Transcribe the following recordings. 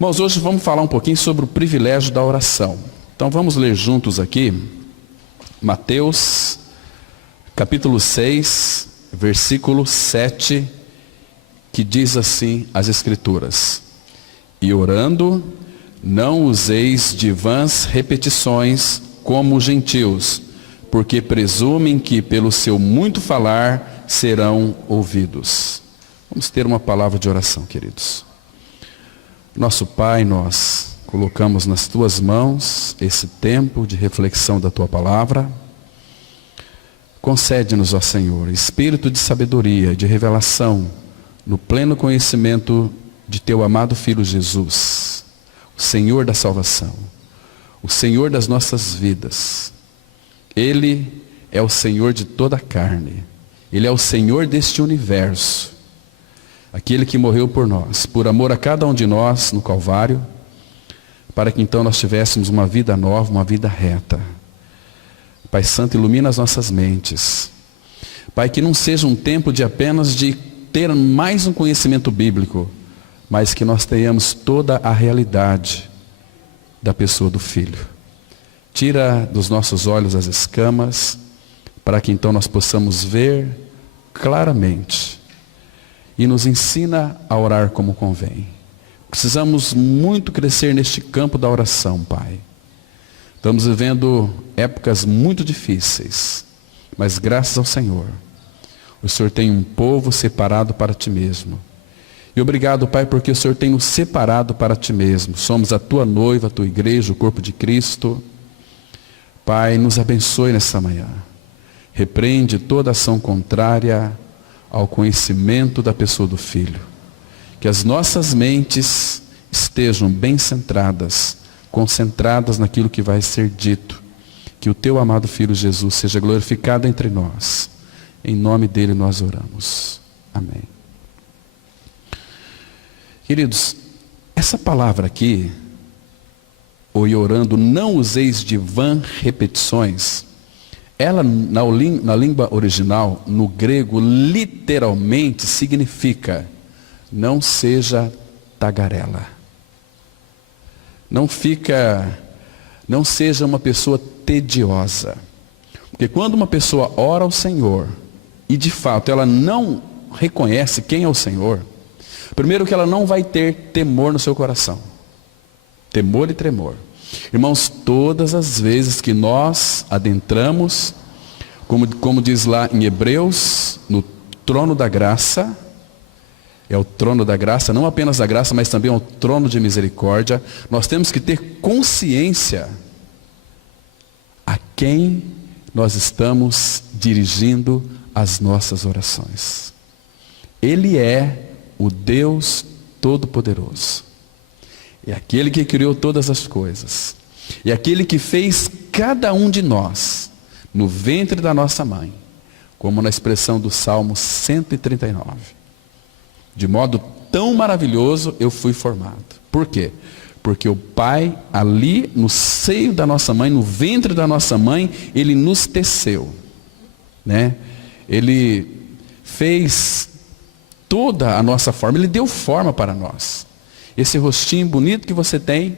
Irmãos, hoje vamos falar um pouquinho sobre o privilégio da oração. Então vamos ler juntos aqui, Mateus, capítulo 6, versículo 7, que diz assim as Escrituras: E orando, não useis de vãs repetições como os gentios, porque presumem que pelo seu muito falar serão ouvidos. Vamos ter uma palavra de oração, queridos. Nosso Pai, nós colocamos nas Tuas mãos esse tempo de reflexão da Tua palavra. Concede-nos, ó Senhor, espírito de sabedoria e de revelação, no pleno conhecimento de Teu amado Filho Jesus, o Senhor da salvação, o Senhor das nossas vidas. Ele é o Senhor de toda a carne, Ele é o Senhor deste universo, aquele que morreu por nós, por amor a cada um de nós no Calvário, para que então nós tivéssemos uma vida nova, uma vida reta. Pai Santo, ilumina as nossas mentes. Pai, que não seja um tempo de apenas de ter mais um conhecimento bíblico, mas que nós tenhamos toda a realidade da pessoa do Filho. Tira dos nossos olhos as escamas, para que então nós possamos ver claramente. E nos ensina a orar como convém. Precisamos muito crescer neste campo da oração, Pai. Estamos vivendo épocas muito difíceis, mas graças ao Senhor, o Senhor tem um povo separado para Ti mesmo. E obrigado, Pai, porque o Senhor tem nos separado para Ti mesmo. Somos a Tua noiva, a Tua igreja, o corpo de Cristo. Pai, nos abençoe nessa manhã. Repreende toda ação contrária ao conhecimento da pessoa do Filho. Que as nossas mentes estejam bem centradas, concentradas naquilo que vai ser dito. Que o Teu amado Filho Jesus seja glorificado entre nós. Em nome dele nós oramos. Amém. Queridos, essa palavra aqui, ou orando, não useis de vã repetições, ela na língua original, no grego, literalmente significa: não seja tagarela. Não seja uma pessoa tediosa. Porque quando uma pessoa ora ao Senhor, e de fato ela não reconhece quem é o Senhor, primeiro que ela não vai ter temor no seu coração. Temor e tremor. Irmãos, todas as vezes que nós adentramos, como diz lá em Hebreus, no trono da graça, é o trono da graça, não apenas da graça, mas também é o trono de misericórdia, nós temos que ter consciência a quem nós estamos dirigindo as nossas orações. Ele é o Deus Todo-Poderoso. É aquele que criou todas as coisas. É aquele que fez cada um de nós no ventre da nossa mãe, como na expressão do Salmo 139. De modo tão maravilhoso eu fui formado. Por quê? Porque o Pai, ali no seio da nossa mãe, no ventre da nossa mãe, Ele nos teceu, né? Ele fez toda a nossa forma, Ele deu forma para nós. Esse rostinho bonito que você tem,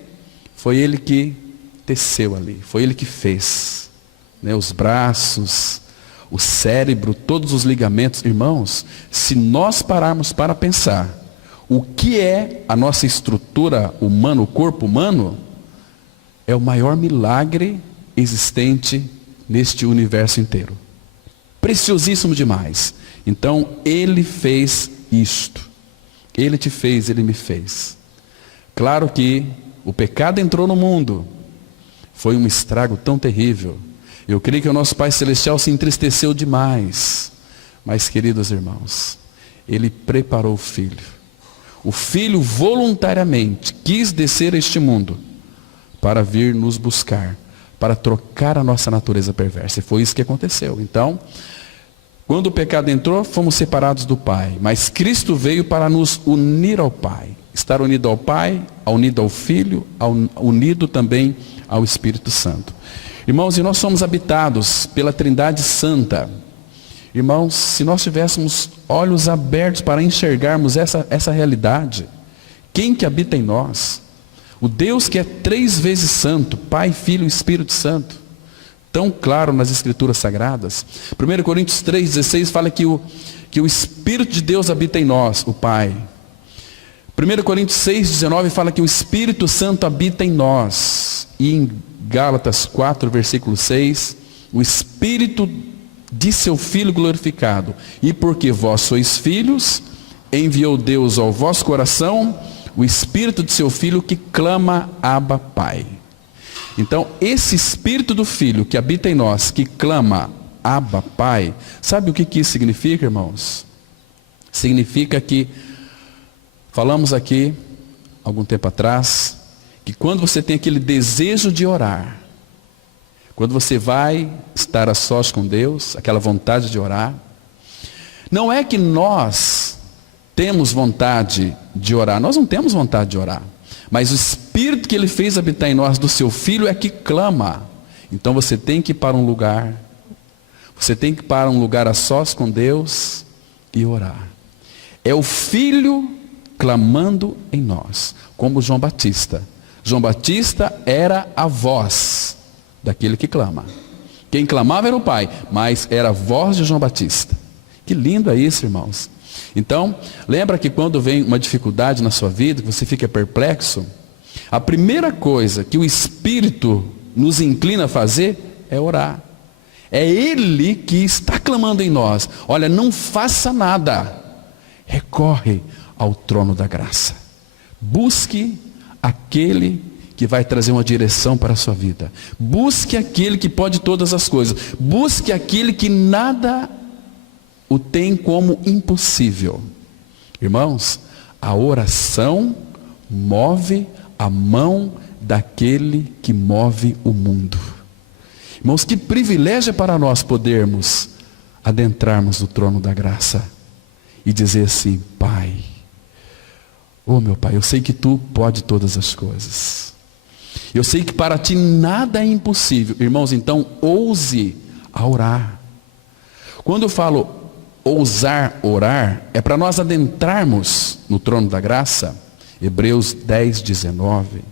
foi Ele que teceu ali, foi Ele que fez, né? Os braços, o cérebro, todos os ligamentos. Irmãos, se nós pararmos para pensar o que é a nossa estrutura humana, o corpo humano, é o maior milagre existente neste universo inteiro. Preciosíssimo demais. Então, Ele fez isto. Ele te fez, Ele me fez. Claro que o pecado entrou no mundo. Foi um estrago tão terrível. Eu creio que o nosso Pai Celestial se entristeceu demais. Mas, queridos irmãos, Ele preparou o Filho. O Filho voluntariamente quis descer a este mundo para vir nos buscar, para trocar a nossa natureza perversa. E foi isso que aconteceu. Então, quando o pecado entrou, fomos separados do Pai. Mas Cristo veio para nos unir ao Pai. Estar unido ao Pai, unido ao Filho, unido também ao Espírito Santo. Irmãos, e nós somos habitados pela Trindade Santa. Irmãos, se nós tivéssemos olhos abertos para enxergarmos essa realidade, quem que habita em nós? O Deus que é 3 vezes santo, Pai, Filho e Espírito Santo. Tão claro nas Escrituras Sagradas. 1 Coríntios 3,16 fala que o Espírito de Deus habita em nós, o Pai. 1 Coríntios 6,19 fala que o Espírito Santo habita em nós. E em Gálatas 4, versículo 6, o Espírito de seu Filho glorificado. E porque vós sois filhos, enviou Deus ao vosso coração o Espírito de seu Filho que clama, Abba, Pai. Então, esse Espírito do Filho que habita em nós, que clama, Abba, Pai, sabe o que isso significa, irmãos? Significa que, falamos aqui, algum tempo atrás, que quando você tem aquele desejo de orar, quando você vai estar a sós com Deus, aquela vontade de orar, não é que nós temos vontade de orar, nós não temos vontade de orar, mas o Espírito que Ele fez habitar em nós, do seu Filho, é que clama. Então você tem que ir para um lugar, você tem que ir para um lugar a sós com Deus e orar. É o Filho clamando em nós, como João Batista. João Batista era a voz daquele que clama. Quem clamava era o Pai, mas era a voz de João Batista. Que lindo é isso, irmãos. Então, lembra que quando vem uma dificuldade na sua vida, que você fica perplexo, a primeira coisa que o Espírito nos inclina a fazer é orar. É Ele que está clamando em nós. Olha, não faça nada. Recorre ao trono da graça. Busque aquele que vai trazer uma direção para a sua vida. Busque aquele que pode todas as coisas. Busque aquele que nada o tem como impossível. Irmãos, a oração move a mão daquele que move o mundo. Irmãos, que privilégio é para nós podermos adentrarmos no trono da graça e dizer assim: Pai, oh meu Pai, eu sei que Tu pode todas as coisas. Eu sei que para Ti nada é impossível. Irmãos, então ouse a orar. Quando eu falo ousar orar, é para nós adentrarmos no trono da graça, Hebreus 10, 19,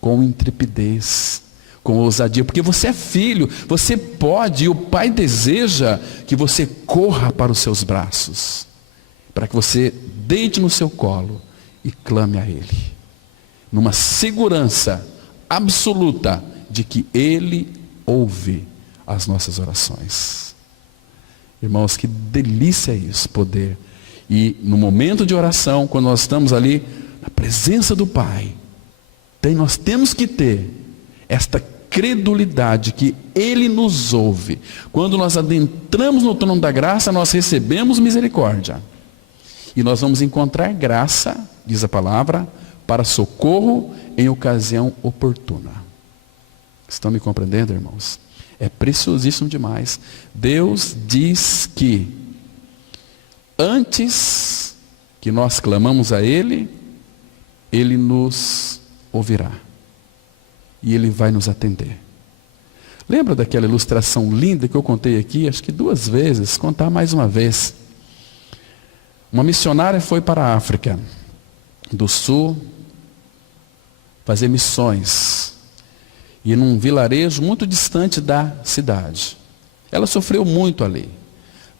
com intrepidez, com ousadia, porque você é filho, você pode, e o Pai deseja que você corra para os seus braços, para que você deite no seu colo e clame a Ele, numa segurança absoluta de que Ele ouve as nossas orações. Irmãos, que delícia é isso, poder. E no momento de oração, quando nós estamos ali na presença do Pai, nós temos que ter esta credulidade que Ele nos ouve. Quando nós adentramos no trono da graça, nós recebemos misericórdia. E nós vamos encontrar graça, diz a palavra, para socorro em ocasião oportuna. Estão me compreendendo, irmãos? É preciosíssimo demais. Deus diz que antes que nós clamamos a Ele, Ele nos ouvirá. E Ele vai nos atender. Lembra daquela ilustração linda que eu contei aqui, acho que 2 vezes, contar mais uma vez. Uma missionária foi para a África do Sul fazer missões. E num vilarejo muito distante da cidade. Ela sofreu muito ali.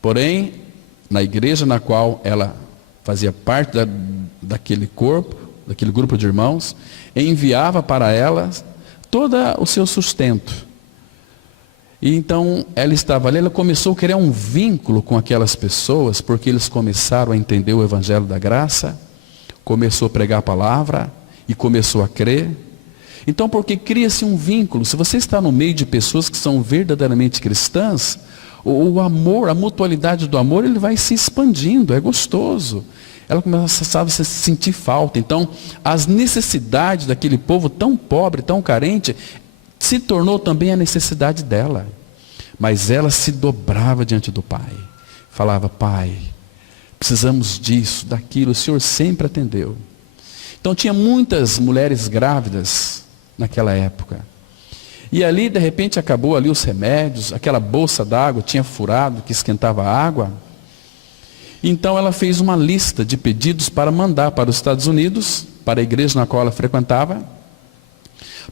Porém, na igreja na qual ela fazia parte daquele corpo, daquele grupo de irmãos, enviava para ela todo o seu sustento. E então ela estava ali, ela começou a criar um vínculo com aquelas pessoas, porque eles começaram a entender o Evangelho da Graça, começou a pregar a palavra e começou a crer. Então, porque cria-se um vínculo. Se você está no meio de pessoas que são verdadeiramente cristãs, o amor, a mutualidade do amor, ele vai se expandindo, é gostoso. Ela começa a sentir falta. Então, as necessidades daquele povo tão pobre, tão carente, se tornou também a necessidade dela. Mas ela se dobrava diante do Pai. Falava: Pai, precisamos disso, daquilo, o Senhor sempre atendeu. Então, tinha muitas mulheres grávidas naquela época. E ali, de repente, acabou ali os remédios, aquela bolsa d'água tinha furado, que esquentava a água. Então ela fez uma lista de pedidos para mandar para os Estados Unidos, para a igreja na qual ela frequentava,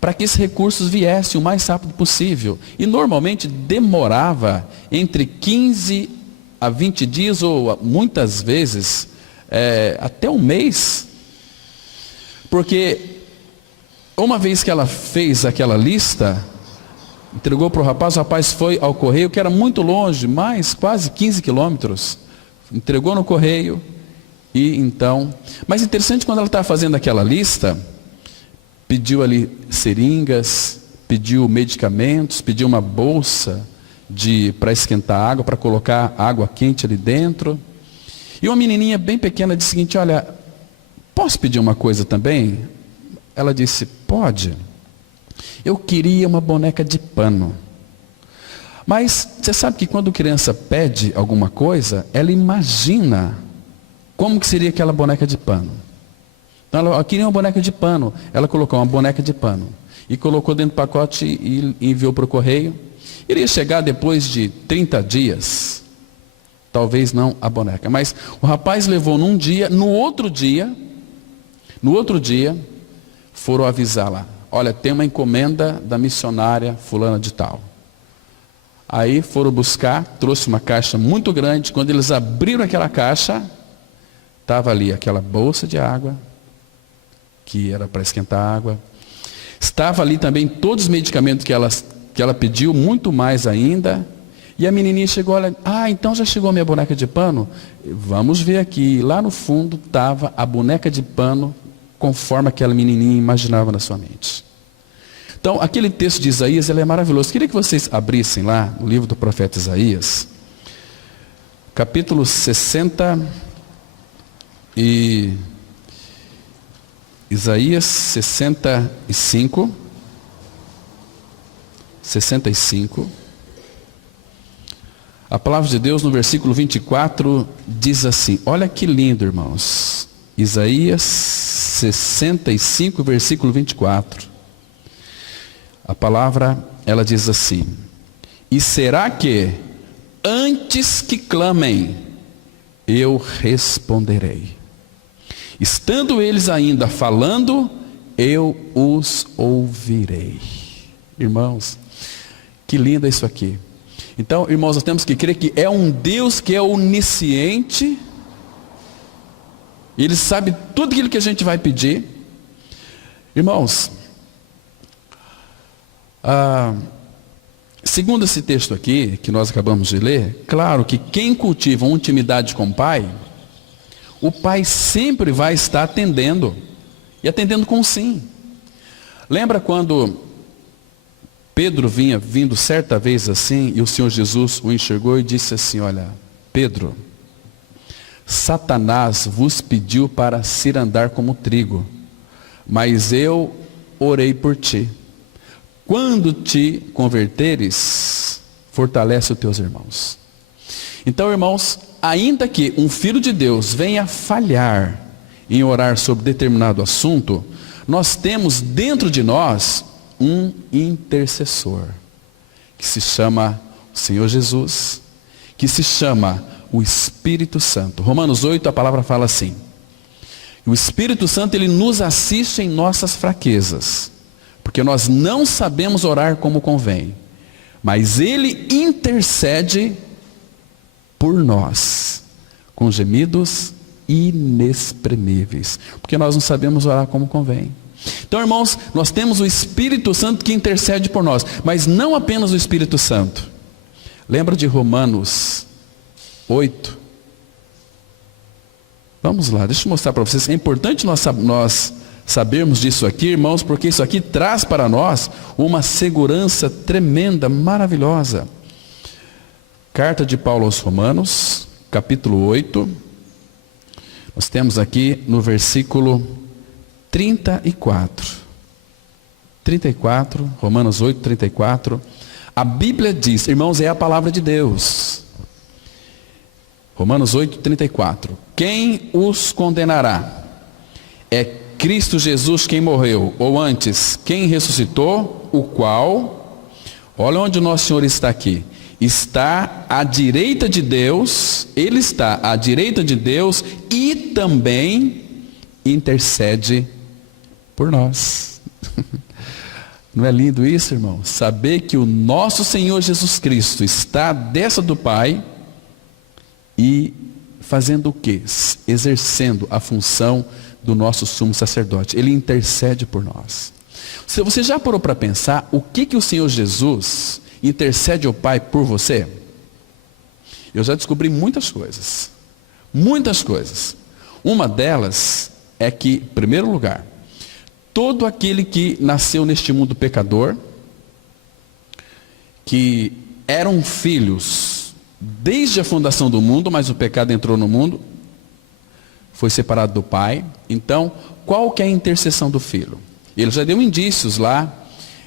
para que esses recursos viessem o mais rápido possível. E normalmente demorava entre 15 a 20 dias, ou muitas vezes até um mês. Porque uma vez que ela fez aquela lista, entregou para o rapaz foi ao correio, que era muito longe, mais quase 15 quilômetros. Entregou no correio e então... Mas interessante, quando ela estava fazendo aquela lista, pediu ali seringas, pediu medicamentos, pediu uma bolsa para esquentar água, para colocar água quente ali dentro. E uma menininha bem pequena disse o seguinte: olha, posso pedir uma coisa também? Ela disse: pode. Eu queria uma boneca de pano. Mas você sabe que quando criança pede alguma coisa, ela imagina como que seria aquela boneca de pano. Então ela queria uma boneca de pano. Ela colocou uma boneca de pano e colocou dentro do pacote e enviou para o correio. Iria chegar depois de 30 dias. Talvez não a boneca. Mas o rapaz levou num dia, no outro dia, foram avisar lá: olha, tem uma encomenda da missionária fulana de tal. Aí foram buscar, trouxe uma caixa muito grande. Quando eles abriram aquela caixa, estava ali aquela bolsa de água, que era para esquentar água. Estava ali também todos os medicamentos que ela pediu, muito mais ainda. E a menininha chegou, olha, então já chegou a minha boneca de pano? Vamos ver aqui. Lá no fundo estava a boneca de pano, conforme aquela menininha imaginava na sua mente. Então, aquele texto de Isaías, ele é maravilhoso. Queria que vocês abrissem lá no livro do profeta Isaías, capítulo 60 e Isaías 65. A palavra de Deus no versículo 24 diz assim, olha que lindo, irmãos. Isaías 65, versículo 24. A palavra, ela diz assim: e será que, antes que clamem, eu responderei. Estando eles ainda falando, eu os ouvirei. Irmãos, que lindo é isso aqui. Então, irmãos, nós temos que crer que é um Deus que é onisciente. Ele sabe tudo aquilo que a gente vai pedir. Irmãos, segundo esse texto aqui, que nós acabamos de ler, claro que quem cultiva uma intimidade com o Pai sempre vai estar atendendo, e atendendo com sim. Lembra quando Pedro vindo certa vez assim, e o Senhor Jesus o enxergou e disse assim: olha, Pedro, Satanás vos pediu para se andar como trigo, mas eu orei por ti. Quando te converteres, fortalece os teus irmãos. Então, irmãos, ainda que um filho de Deus venha falhar em orar sobre determinado assunto, nós temos dentro de nós um intercessor, que se chama o Senhor Jesus, que se chama o Espírito Santo. Romanos 8, a palavra fala assim: o Espírito Santo, ele nos assiste em nossas fraquezas, porque nós não sabemos orar como convém, mas ele intercede por nós, com gemidos inexprimíveis, porque nós não sabemos orar como convém. Então, irmãos, nós temos o Espírito Santo que intercede por nós, mas não apenas o Espírito Santo. Lembra de Romanos 8? Vamos lá, deixa eu mostrar para vocês. É importante nós sabermos disso aqui, irmãos, porque isso aqui traz para nós uma segurança tremenda, maravilhosa. Carta de Paulo aos Romanos, capítulo 8. Nós temos aqui no versículo 34. Romanos 8, 34. A Bíblia diz, irmãos, é a palavra de Deus. Romanos 8, 34. Quem os condenará? É Cristo Jesus quem morreu, ou antes, quem ressuscitou, o qual, olha onde o nosso Senhor está aqui, está à direita de Deus, ele está à direita de Deus e também intercede por nós. Não é lindo isso, irmão? Saber que o nosso Senhor Jesus Cristo está à destra do Pai e fazendo o quê? Exercendo a função do nosso sumo sacerdote. Ele intercede por nós. Você já parou para pensar o que o Senhor Jesus intercede ao Pai por você? Eu já descobri muitas coisas. Muitas coisas. Uma delas é que, em primeiro lugar, todo aquele que nasceu neste mundo pecador, que eram filhos desde a fundação do mundo, mas o pecado entrou no mundo, foi separado do Pai. Então, qual que é a intercessão do Filho? Ele já deu indícios lá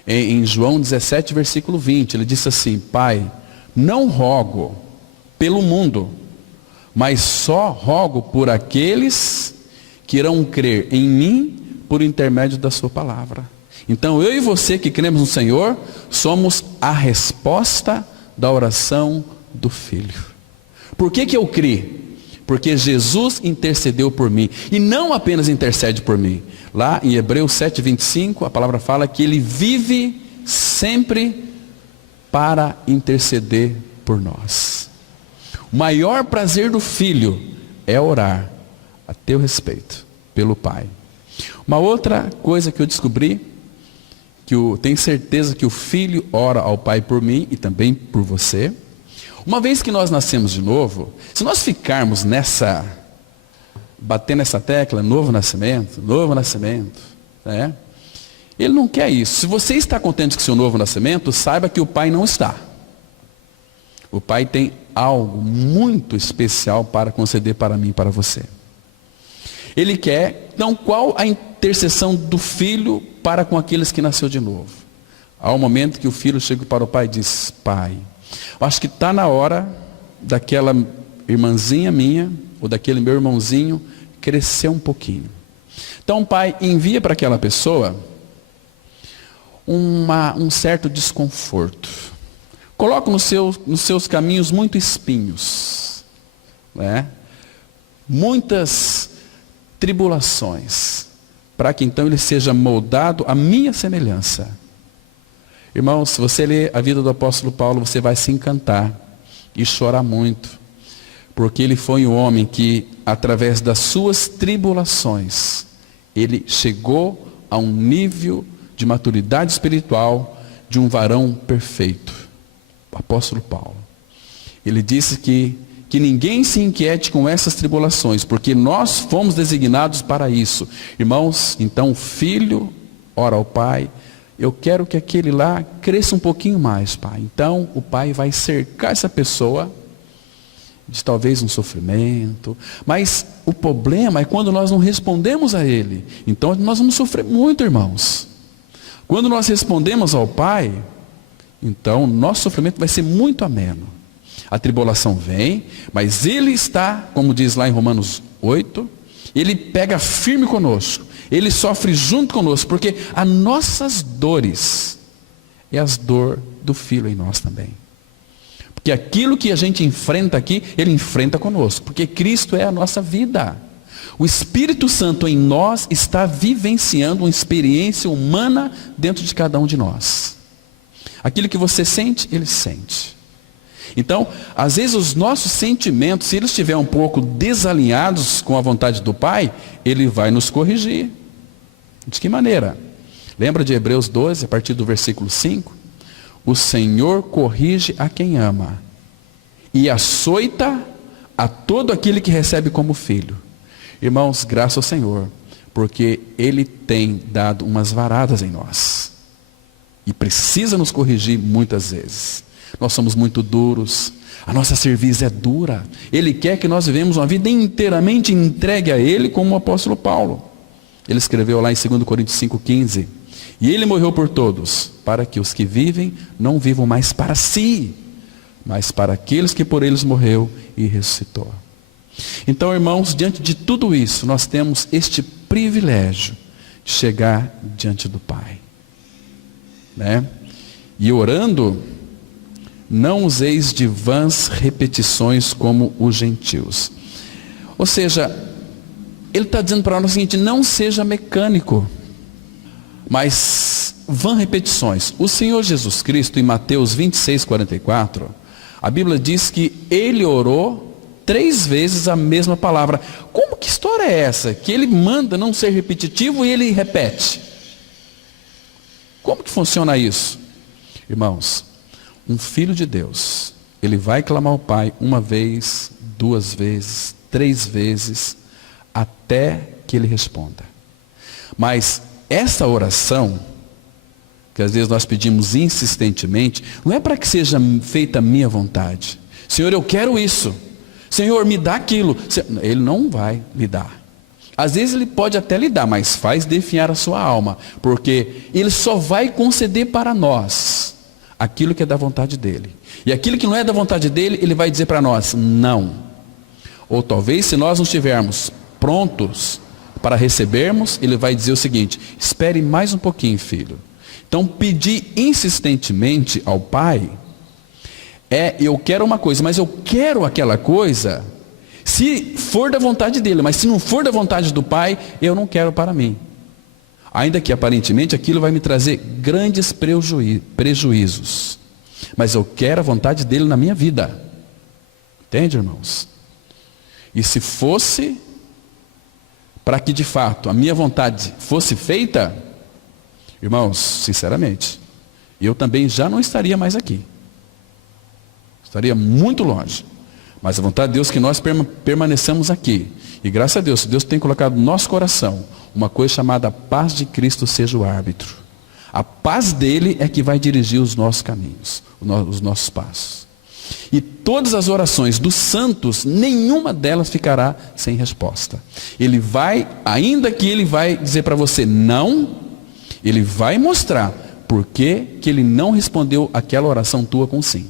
em João 17, versículo 20. Ele disse assim: Pai, não rogo pelo mundo, mas só rogo por aqueles que irão crer em mim por intermédio da sua palavra. Então eu e você que cremos no Senhor, somos a resposta da oração do Filho. Por que eu criei? Porque Jesus intercedeu por mim. E não apenas intercede por mim. Lá em Hebreus 7:25, a palavra fala que Ele vive sempre para interceder por nós. O maior prazer do Filho é orar a teu respeito pelo Pai. Uma outra coisa que eu descobri, que eu tenho certeza que o Filho ora ao Pai por mim e também por você. Uma vez que nós nascemos de novo, se nós ficarmos batendo essa tecla, novo nascimento, né? Ele não quer isso. Se você está contente com o seu novo nascimento, saiba que o Pai não está. O Pai tem algo muito especial para conceder para mim e para você. Ele quer, então, qual a intercessão do Filho para com aqueles que nasceu de novo? Há um momento que o Filho chega para o Pai e diz: Pai, eu acho que está na hora daquela irmãzinha minha, ou daquele meu irmãozinho, crescer um pouquinho. Então o Pai envia para aquela pessoa um certo desconforto. Coloca nos seus caminhos muitos espinhos, né? Muitas tribulações, para que então ele seja moldado à minha semelhança. Irmão, se você ler a vida do apóstolo Paulo, você vai se encantar e chorar muito, porque ele foi um homem que, através das suas tribulações, ele chegou a um nível de maturidade espiritual de um varão perfeito. O apóstolo Paulo. Ele disse que ninguém se inquiete com essas tribulações, porque nós fomos designados para isso. Irmãos, então o Filho ora ao Pai: eu quero que aquele lá cresça um pouquinho mais, Pai. Então o Pai vai cercar essa pessoa de talvez um sofrimento, mas o problema é quando nós não respondemos a Ele. Então nós vamos sofrer muito, irmãos. Quando nós respondemos ao Pai, então nosso sofrimento vai ser muito ameno. A tribulação vem, mas Ele está, como diz lá em Romanos 8, Ele pega firme conosco, Ele sofre junto conosco, porque as nossas dores é as dores do Filho em nós também. Porque aquilo que a gente enfrenta aqui, Ele enfrenta conosco, porque Cristo é a nossa vida. O Espírito Santo em nós está vivenciando uma experiência humana dentro de cada um de nós. Aquilo que você sente, Ele sente. Então, às vezes os nossos sentimentos, se eles estiverem um pouco desalinhados com a vontade do Pai, Ele vai nos corrigir. De que maneira? Lembra de Hebreus 12, a partir do versículo 5? O Senhor corrige a quem ama e açoita a todo aquele que recebe como filho. Irmãos, graças ao Senhor, porque Ele tem dado umas varadas em nós. E precisa nos corrigir muitas vezes. Nós somos muito duros, a nossa cerviz é dura. Ele quer que nós vivemos uma vida inteiramente entregue a Ele, como o apóstolo Paulo. Ele escreveu lá em 2 Coríntios 5,15. E Ele morreu por todos, para que os que vivem não vivam mais para si, mas para aqueles que por eles morreu e ressuscitou. Então, irmãos, diante de tudo isso, nós temos este privilégio de chegar diante do Pai, né? E orando, não useis de vãs repetições como os gentios. Ou seja, ele está dizendo para nós o seguinte: não seja mecânico, mas vã repetições. O Senhor Jesus Cristo, em Mateus 26:44, a Bíblia diz que ele orou 3 vezes a mesma palavra. Como que história é essa? Que ele manda não ser repetitivo e ele repete. Como que funciona isso? Irmãos, um filho de Deus, ele vai clamar ao Pai 1 vez, 2 vezes, 3 vezes, até que ele responda. Mas essa oração, que às vezes nós pedimos insistentemente, não é para que seja feita a minha vontade. Senhor, eu quero isso. Senhor, me dá aquilo. Ele não vai lhe dar. Às vezes ele pode até lhe dar, mas faz definhar a sua alma, porque ele só vai conceder para nós aquilo que é da vontade dele. E aquilo que não é da vontade dele, ele vai dizer para nós, não. Ou talvez, se nós não estivermos prontos para recebermos, ele vai dizer o seguinte: espere mais um pouquinho, filho. Então, pedir insistentemente ao Pai eu quero uma coisa, mas eu quero aquela coisa se for da vontade dele, mas se não for da vontade do Pai, eu não quero para mim. Ainda que aparentemente aquilo vai me trazer grandes prejuízos, mas eu quero a vontade dele na minha vida. Entende, irmãos? E se fosse para que de fato a minha vontade fosse feita, irmãos, sinceramente, eu também já não estaria mais aqui. Estaria muito longe. Mas a vontade de Deus é que nós permaneçamos aqui. E graças a Deus, Deus tem colocado no nosso coração uma coisa chamada paz de Cristo seja o árbitro. A paz dele é que vai dirigir os nossos caminhos, os nossos passos. E todas as orações dos santos, nenhuma delas ficará sem resposta. Ele vai, ainda que ele vai dizer para você não, ele vai mostrar por que ele não respondeu aquela oração tua com sim.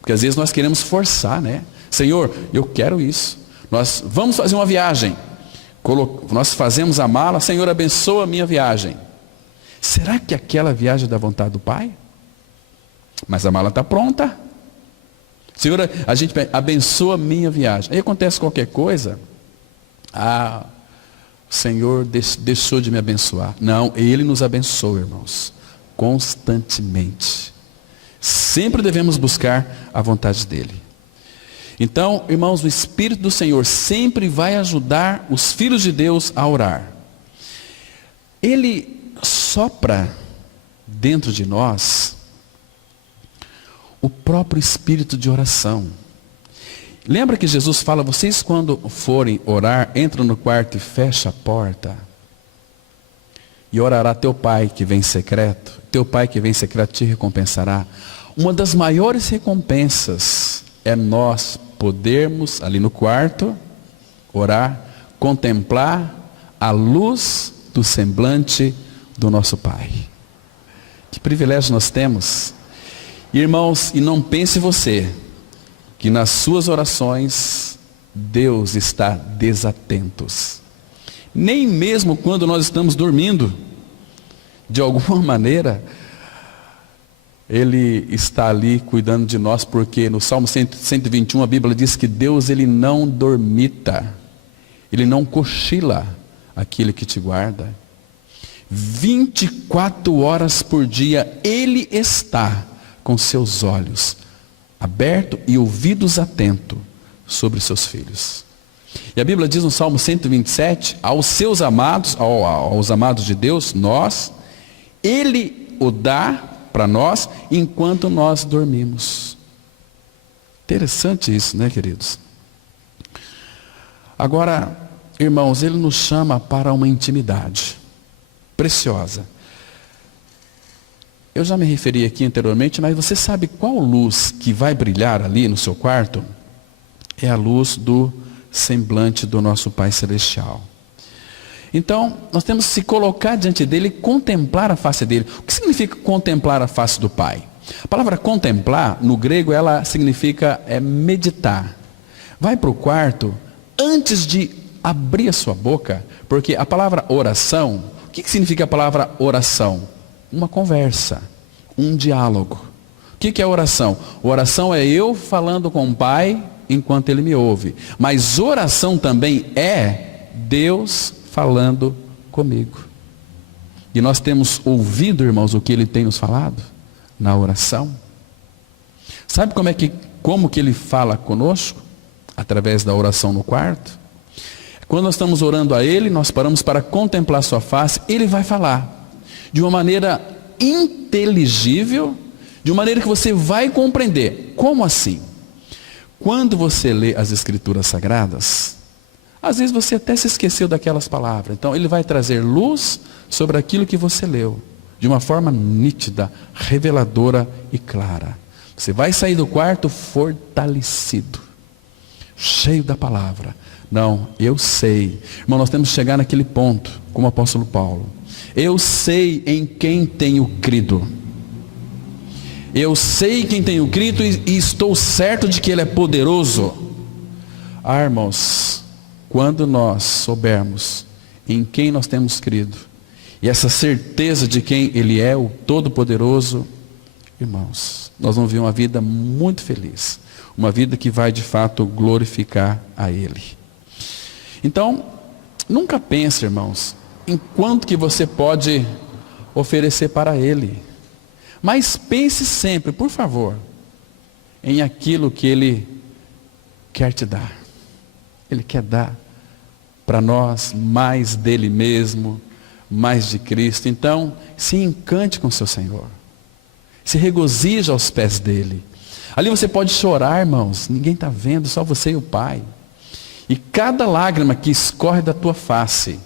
Porque às vezes nós queremos forçar, né? Senhor, eu quero isso. Nós vamos fazer uma viagem. Nós fazemos a mala, Senhor, abençoa a minha viagem. Será que aquela viagem é da vontade do Pai? Mas a mala está pronta. Senhor, a gente abençoa a minha viagem. Aí acontece qualquer coisa. O Senhor deixou de me abençoar. Não, Ele nos abençoa, irmãos. Constantemente. Sempre devemos buscar a vontade dEle. Então, irmãos, o Espírito do Senhor sempre vai ajudar os filhos de Deus a orar. Ele sopra dentro de nós o próprio espírito de oração. Lembra que Jesus fala, vocês quando forem orar, entram no quarto e fecham a porta. E orará teu Pai que vem em secreto. Teu Pai que vem em secreto te recompensará. Uma das maiores recompensas é nós podermos, ali no quarto, orar, contemplar a luz do semblante do nosso Pai. Que privilégio nós temos. Irmãos, e não pense você, que nas suas orações, Deus está desatento. Nem mesmo quando nós estamos dormindo, de alguma maneira, Ele está ali cuidando de nós, porque no Salmo 121 a Bíblia diz que Deus, Ele não dormita, Ele não cochila aquele que te guarda. 24 horas por dia, Ele está com seus olhos abertos e ouvidos atentos sobre seus filhos. E a Bíblia diz no Salmo 127, aos seus amados, aos amados de Deus, Ele o dá para nós enquanto nós dormimos. Interessante isso, né, queridos? Agora, irmãos, Ele nos chama para uma intimidade preciosa. Eu já me referi aqui anteriormente, mas você sabe qual luz que vai brilhar ali no seu quarto? É a luz do semblante do nosso Pai Celestial. Então, nós temos que se colocar diante dele e contemplar a face dele. O que significa contemplar a face do Pai? A palavra contemplar, no grego, ela significa meditar. Vai para o quarto, antes de abrir a sua boca, porque a palavra oração, o que significa a palavra oração? Uma conversa, um diálogo. O que é oração? Oração é eu falando com o Pai enquanto Ele me ouve. Mas oração também é Deus falando comigo. E nós temos ouvido, irmãos, o que Ele tem nos falado? Na oração. Sabe como que Ele fala conosco? Através da oração no quarto. Quando nós estamos orando a Ele, nós paramos para contemplar sua face, Ele vai falar. De uma maneira inteligível, de uma maneira que você vai compreender. Como assim? Quando você lê as Escrituras Sagradas, às vezes você até se esqueceu daquelas palavras. Então Ele vai trazer luz sobre aquilo que você leu, de uma forma nítida, reveladora e clara. Você vai sair do quarto fortalecido, cheio da palavra. Não, eu sei. Irmão, nós temos que chegar naquele ponto, como o apóstolo Paulo. Eu sei em quem tenho crido. Eu sei quem tenho crido e estou certo de que Ele é poderoso. Irmãos, quando nós soubermos em quem nós temos crido, e essa certeza de quem Ele é, o Todo-Poderoso, irmãos, nós vamos viver uma vida muito feliz. Uma vida que vai de fato glorificar a Ele. Então, nunca pense, irmãos, em quanto que você pode oferecer para Ele. Mas pense sempre, por favor, em aquilo que Ele quer te dar. Ele quer dar para nós mais dele mesmo, mais de Cristo. Então, se encante com o seu Senhor. Se regozije aos pés dele. Ali você pode chorar, irmãos. Ninguém está vendo, só você e o Pai. E cada lágrima que escorre da tua face,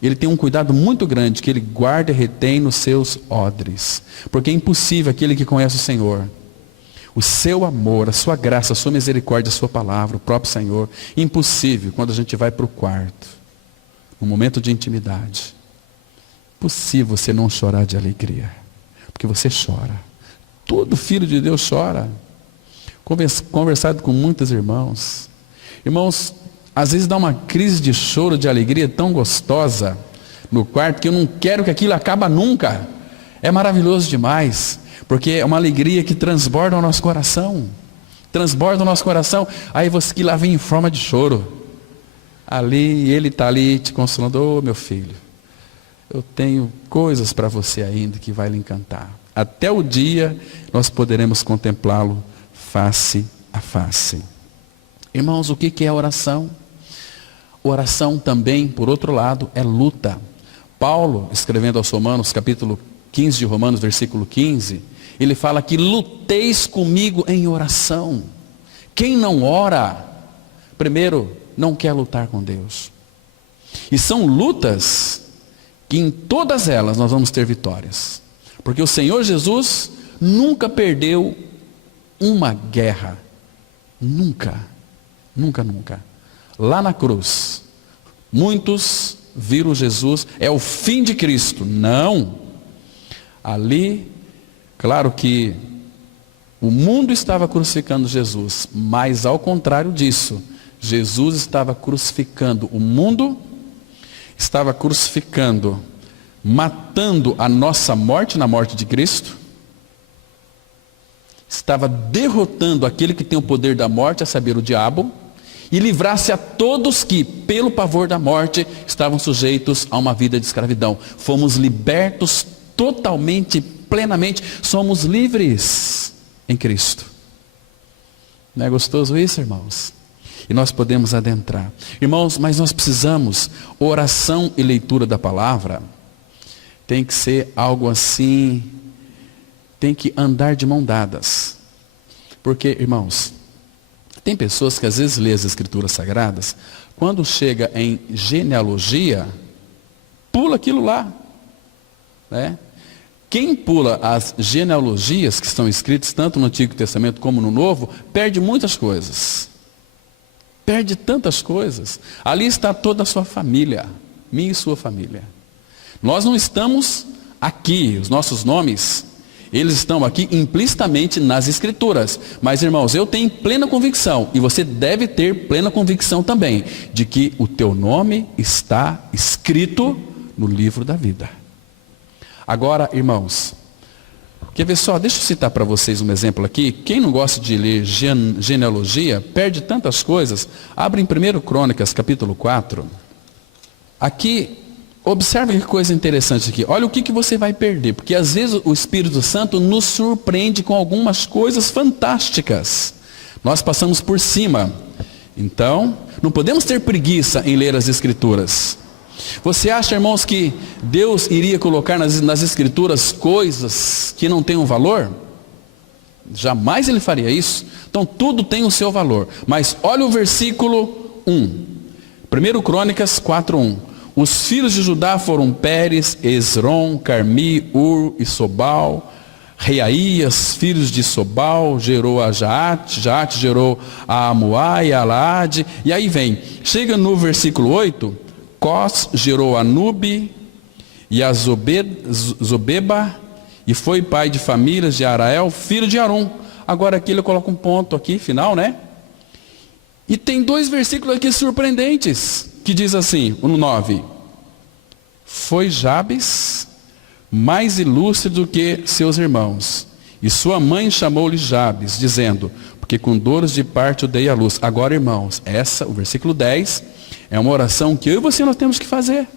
Ele tem um cuidado muito grande, que Ele guarda e retém nos seus odres. Porque é impossível aquele que conhece o Senhor, o seu amor, a sua graça, a sua misericórdia, a sua palavra, o próprio Senhor, impossível quando a gente vai para o quarto, no momento de intimidade, impossível você não chorar de alegria, porque você chora. Todo filho de Deus chora. Conversado com muitos irmãos, às vezes dá uma crise de choro, de alegria tão gostosa no quarto, que eu não quero que aquilo acabe nunca. É maravilhoso demais, porque é uma alegria que transborda o nosso coração. Transborda o nosso coração. Aí você que lá vem em forma de choro. Ali, Ele está ali te consolando. Ô meu filho, eu tenho coisas para você ainda que vai lhe encantar. Até o dia nós poderemos contemplá-lo face a face. Irmãos, o que é oração? Oração também, por outro lado, é luta. Paulo, escrevendo aos Romanos, capítulo 15 de Romanos, versículo 15, ele fala que luteis comigo em oração. Quem não ora, primeiro, não quer lutar com Deus. E são lutas que em todas elas nós vamos ter vitórias. Porque o Senhor Jesus nunca perdeu uma guerra. Nunca. Nunca, nunca. Lá na cruz, muitos viram Jesus, é o fim de Cristo. Não. Ali, claro que o mundo estava crucificando Jesus, mas ao contrário disso, Jesus estava crucificando o mundo, estava crucificando, matando a nossa morte na morte de Cristo, estava derrotando aquele que tem o poder da morte, a saber, o diabo, e livrar-se a todos que, pelo pavor da morte, estavam sujeitos a uma vida de escravidão. Fomos libertos totalmente, plenamente, somos livres em Cristo. Não é gostoso isso, irmãos? E nós podemos adentrar. Irmãos, mas nós precisamos, oração e leitura da palavra, tem que ser algo assim, tem que andar de mão dadas. Porque, irmãos, tem pessoas que às vezes lêem as Escrituras Sagradas, quando chega em genealogia, pula aquilo lá. Né? Quem pula as genealogias que estão escritas tanto no Antigo Testamento como no Novo, perde muitas coisas. Perde tantas coisas. Ali está toda a sua família, minha e sua família. Nós não estamos aqui, os nossos nomes, eles estão aqui implicitamente nas Escrituras. Mas, irmãos, eu tenho plena convicção, e você deve ter plena convicção também, de que o teu nome está escrito no livro da vida. Agora, irmãos, quer ver só? Deixa eu citar para vocês um exemplo aqui. Quem não gosta de ler genealogia, perde tantas coisas. Abre em 1 Crônicas, capítulo 4. Aqui, observe que coisa interessante aqui. Olha o que você vai perder. Porque às vezes o Espírito Santo nos surpreende com algumas coisas fantásticas. Nós passamos por cima. Então, não podemos ter preguiça em ler as Escrituras. Você acha, irmãos, que Deus iria colocar nas Escrituras coisas que não têm um valor? Jamais Ele faria isso. Então tudo tem o seu valor. Mas olha o versículo 1. 1 Crônicas 4:1. Os filhos de Judá foram Pérez, Esrom, Carmi, Ur e Sobal. Reaías, filhos de Sobal, gerou a Jaate. Jaate gerou a Amuá e a Alaade. E aí vem, chega no versículo 8. Cós gerou a Nube e a Zobeba, e foi pai de famílias de Arael, filho de Arum. Agora aqui ele coloca um ponto aqui, final, né? E tem 2 versículos aqui surpreendentes, que diz assim, no 9. Foi Jabes mais ilustre do que seus irmãos, e sua mãe chamou-lhe Jabes, dizendo, porque com dores de parto eu dei à luz. Agora, irmãos, o versículo 10, é uma oração que eu e você nós temos que fazer.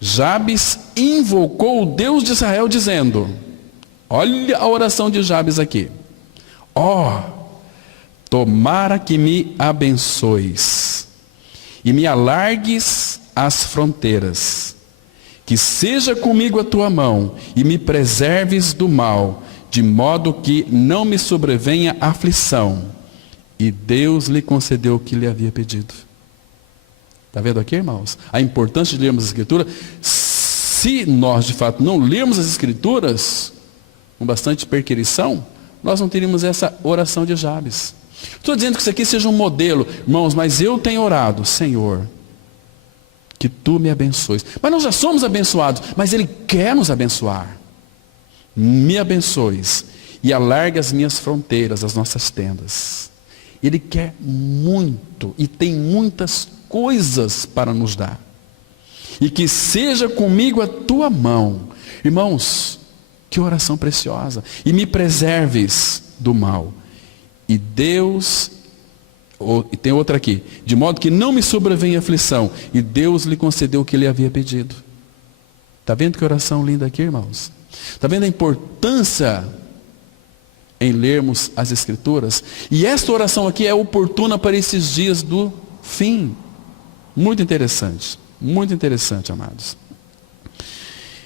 Jabes invocou o Deus de Israel, dizendo, olha a oração de Jabes aqui. Tomara que me abençoes e me alargues as fronteiras, que seja comigo a tua mão e me preserves do mal, de modo que não me sobrevenha aflição. E Deus lhe concedeu o que lhe havia pedido. Está vendo aqui, irmãos? A importância de lermos a Escritura. Se nós, de fato, não lermos as Escrituras com bastante perquirição, nós não teríamos essa oração de Jabes. Estou dizendo que isso aqui seja um modelo, irmãos, mas eu tenho orado, Senhor, que Tu me abençoes. Mas nós já somos abençoados, mas Ele quer nos abençoar. Me abençoes e alargue as minhas fronteiras, as nossas tendas. Ele quer muito e tem muitas coisas para nos dar. E que seja comigo a tua mão. Irmãos, que oração preciosa. E me preserves do mal. E Deus, e tem outra aqui, de modo que não me sobrevenha aflição. E Deus lhe concedeu o que ele havia pedido. Está vendo que oração linda aqui, irmãos? Está vendo a importância em lermos as Escrituras? E esta oração aqui é oportuna para esses dias do fim. Muito interessante, amados.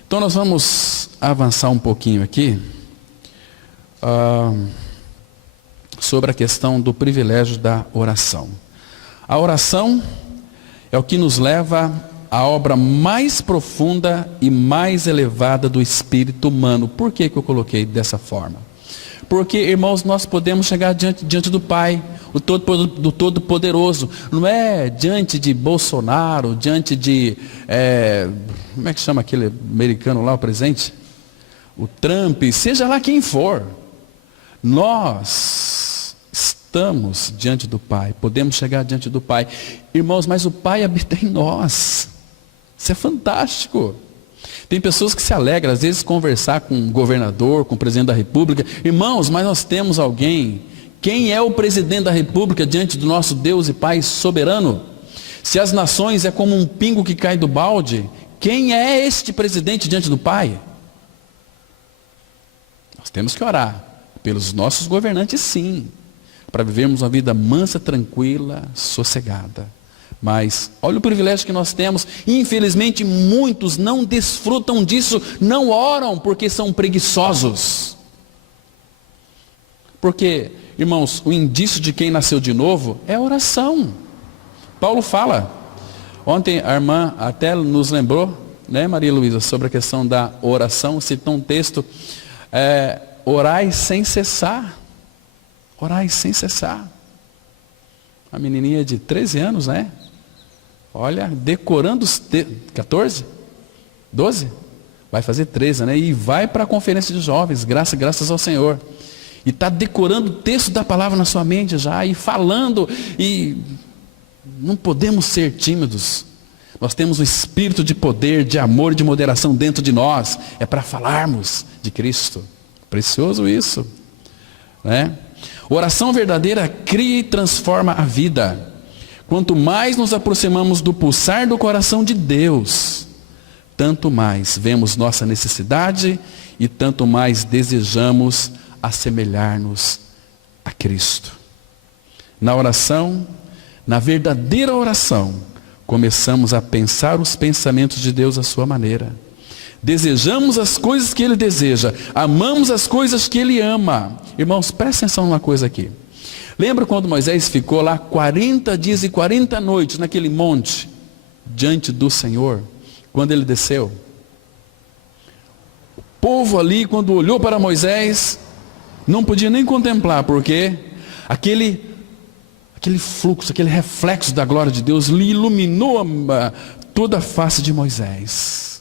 Então nós vamos avançar um pouquinho aqui sobre a questão do privilégio da oração. A oração é o que nos leva à obra mais profunda e mais elevada do espírito humano. Por que eu coloquei dessa forma? Porque, irmãos, nós podemos chegar diante do Pai, do Todo-Poderoso. Não é diante de Bolsonaro, diante de... como é que chama aquele americano lá, o presidente? O Trump, seja lá quem for. Nós estamos diante do Pai, podemos chegar diante do Pai. Irmãos, mas o Pai habita em nós. Isso é fantástico. Tem pessoas que se alegram, às vezes, conversar com o governador, com o presidente da República. Irmãos, mas nós temos alguém. Quem é o presidente da República diante do nosso Deus e Pai soberano? Se as nações é como um pingo que cai do balde, quem é este presidente diante do Pai? Nós temos que orar pelos nossos governantes, sim, para vivermos uma vida mansa, tranquila, sossegada. Mas olha o privilégio que nós temos. Infelizmente muitos não desfrutam disso, não oram porque são preguiçosos. Porque, irmãos, o indício de quem nasceu de novo é a oração. Paulo fala, ontem a irmã até nos lembrou, né, Maria Luísa, sobre a questão da oração, citou um texto, orai sem cessar. Orai sem cessar. A menininha de 13 anos, né? Olha, decorando os 14? 12? Vai fazer 13, né? E vai para a conferência de jovens, graças ao Senhor. E está decorando o texto da palavra na sua mente já, e falando, e não podemos ser tímidos. Nós temos o espírito de poder, de amor e de moderação dentro de nós. É para falarmos de Cristo. Precioso isso, né? Oração verdadeira cria e transforma a vida. Quanto mais nos aproximamos do pulsar do coração de Deus, tanto mais vemos nossa necessidade e tanto mais desejamos assemelhar-nos a Cristo. Na oração, na verdadeira oração, começamos a pensar os pensamentos de Deus à sua maneira. Desejamos as coisas que Ele deseja, amamos as coisas que Ele ama. Irmãos, prestem atenção numa coisa aqui. Lembra quando Moisés ficou lá 40 dias e 40 noites naquele monte, diante do Senhor, quando ele desceu? O povo ali, quando olhou para Moisés, não podia nem contemplar, porque aquele fluxo, aquele reflexo da glória de Deus lhe iluminou toda a face de Moisés.